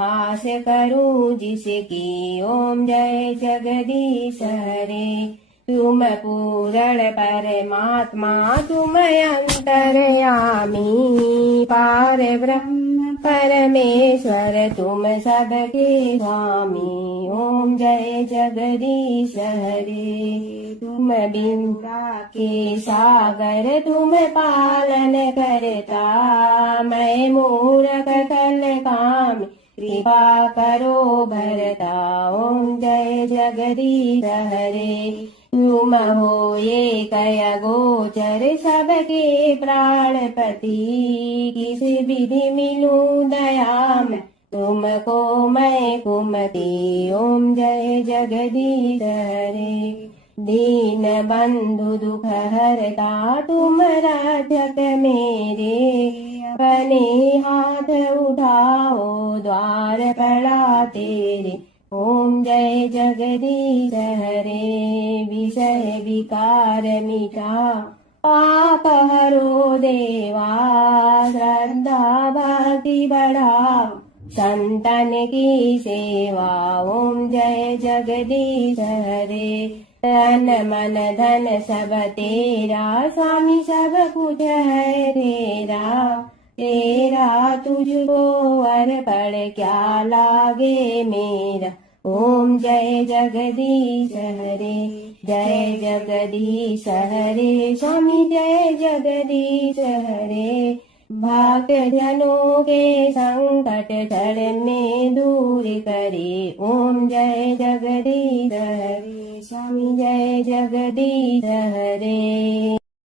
आस करूँ जिसकी। ओम जय जगदीश हरे, तुम पूर्ण परमात्मा, तुम अंतर्यामी, पार ब्रह्म परमेश्वर, तुम सबके स्वामी। ओम जय जगदीश हरे, तुम बिंदा के सागर, तुम पालन करता, मैं मूरख कल काम, कृपा करो भरता। ओम जय जगदीश हरे, तुम हो ये कय गोचर, सबके प्राणपति, किस विधि मिलूं दया में, तुमको मैं कुमति। ओम जय जगदीश हरे, दीन बंधु दुख हरता, तुम रक्षक मेरे, अपने हाथ उठाओ द्वार पड़ा तेरे। ओम जय जगदीश हरे, विषय विकार मिटा, पाप हरो देवा, श्रद्धा भक्ति बढ़ाओ, संतन की सेवा। ओम जय जगदीश हरे, तन मन धन सब तेरा, स्वामी सब कुछ है तेरा, तेरा तुझको अर्पण क्या लागे मेरा। ओम जय जगदीश हरे, जय जगदीश हरे, स्वामी जय जगदीश हरे, भक्त जनों के संकट क्षण में दूर करे। ओम जय जगदीश हरे, स्वामी जय जगदीश हरे।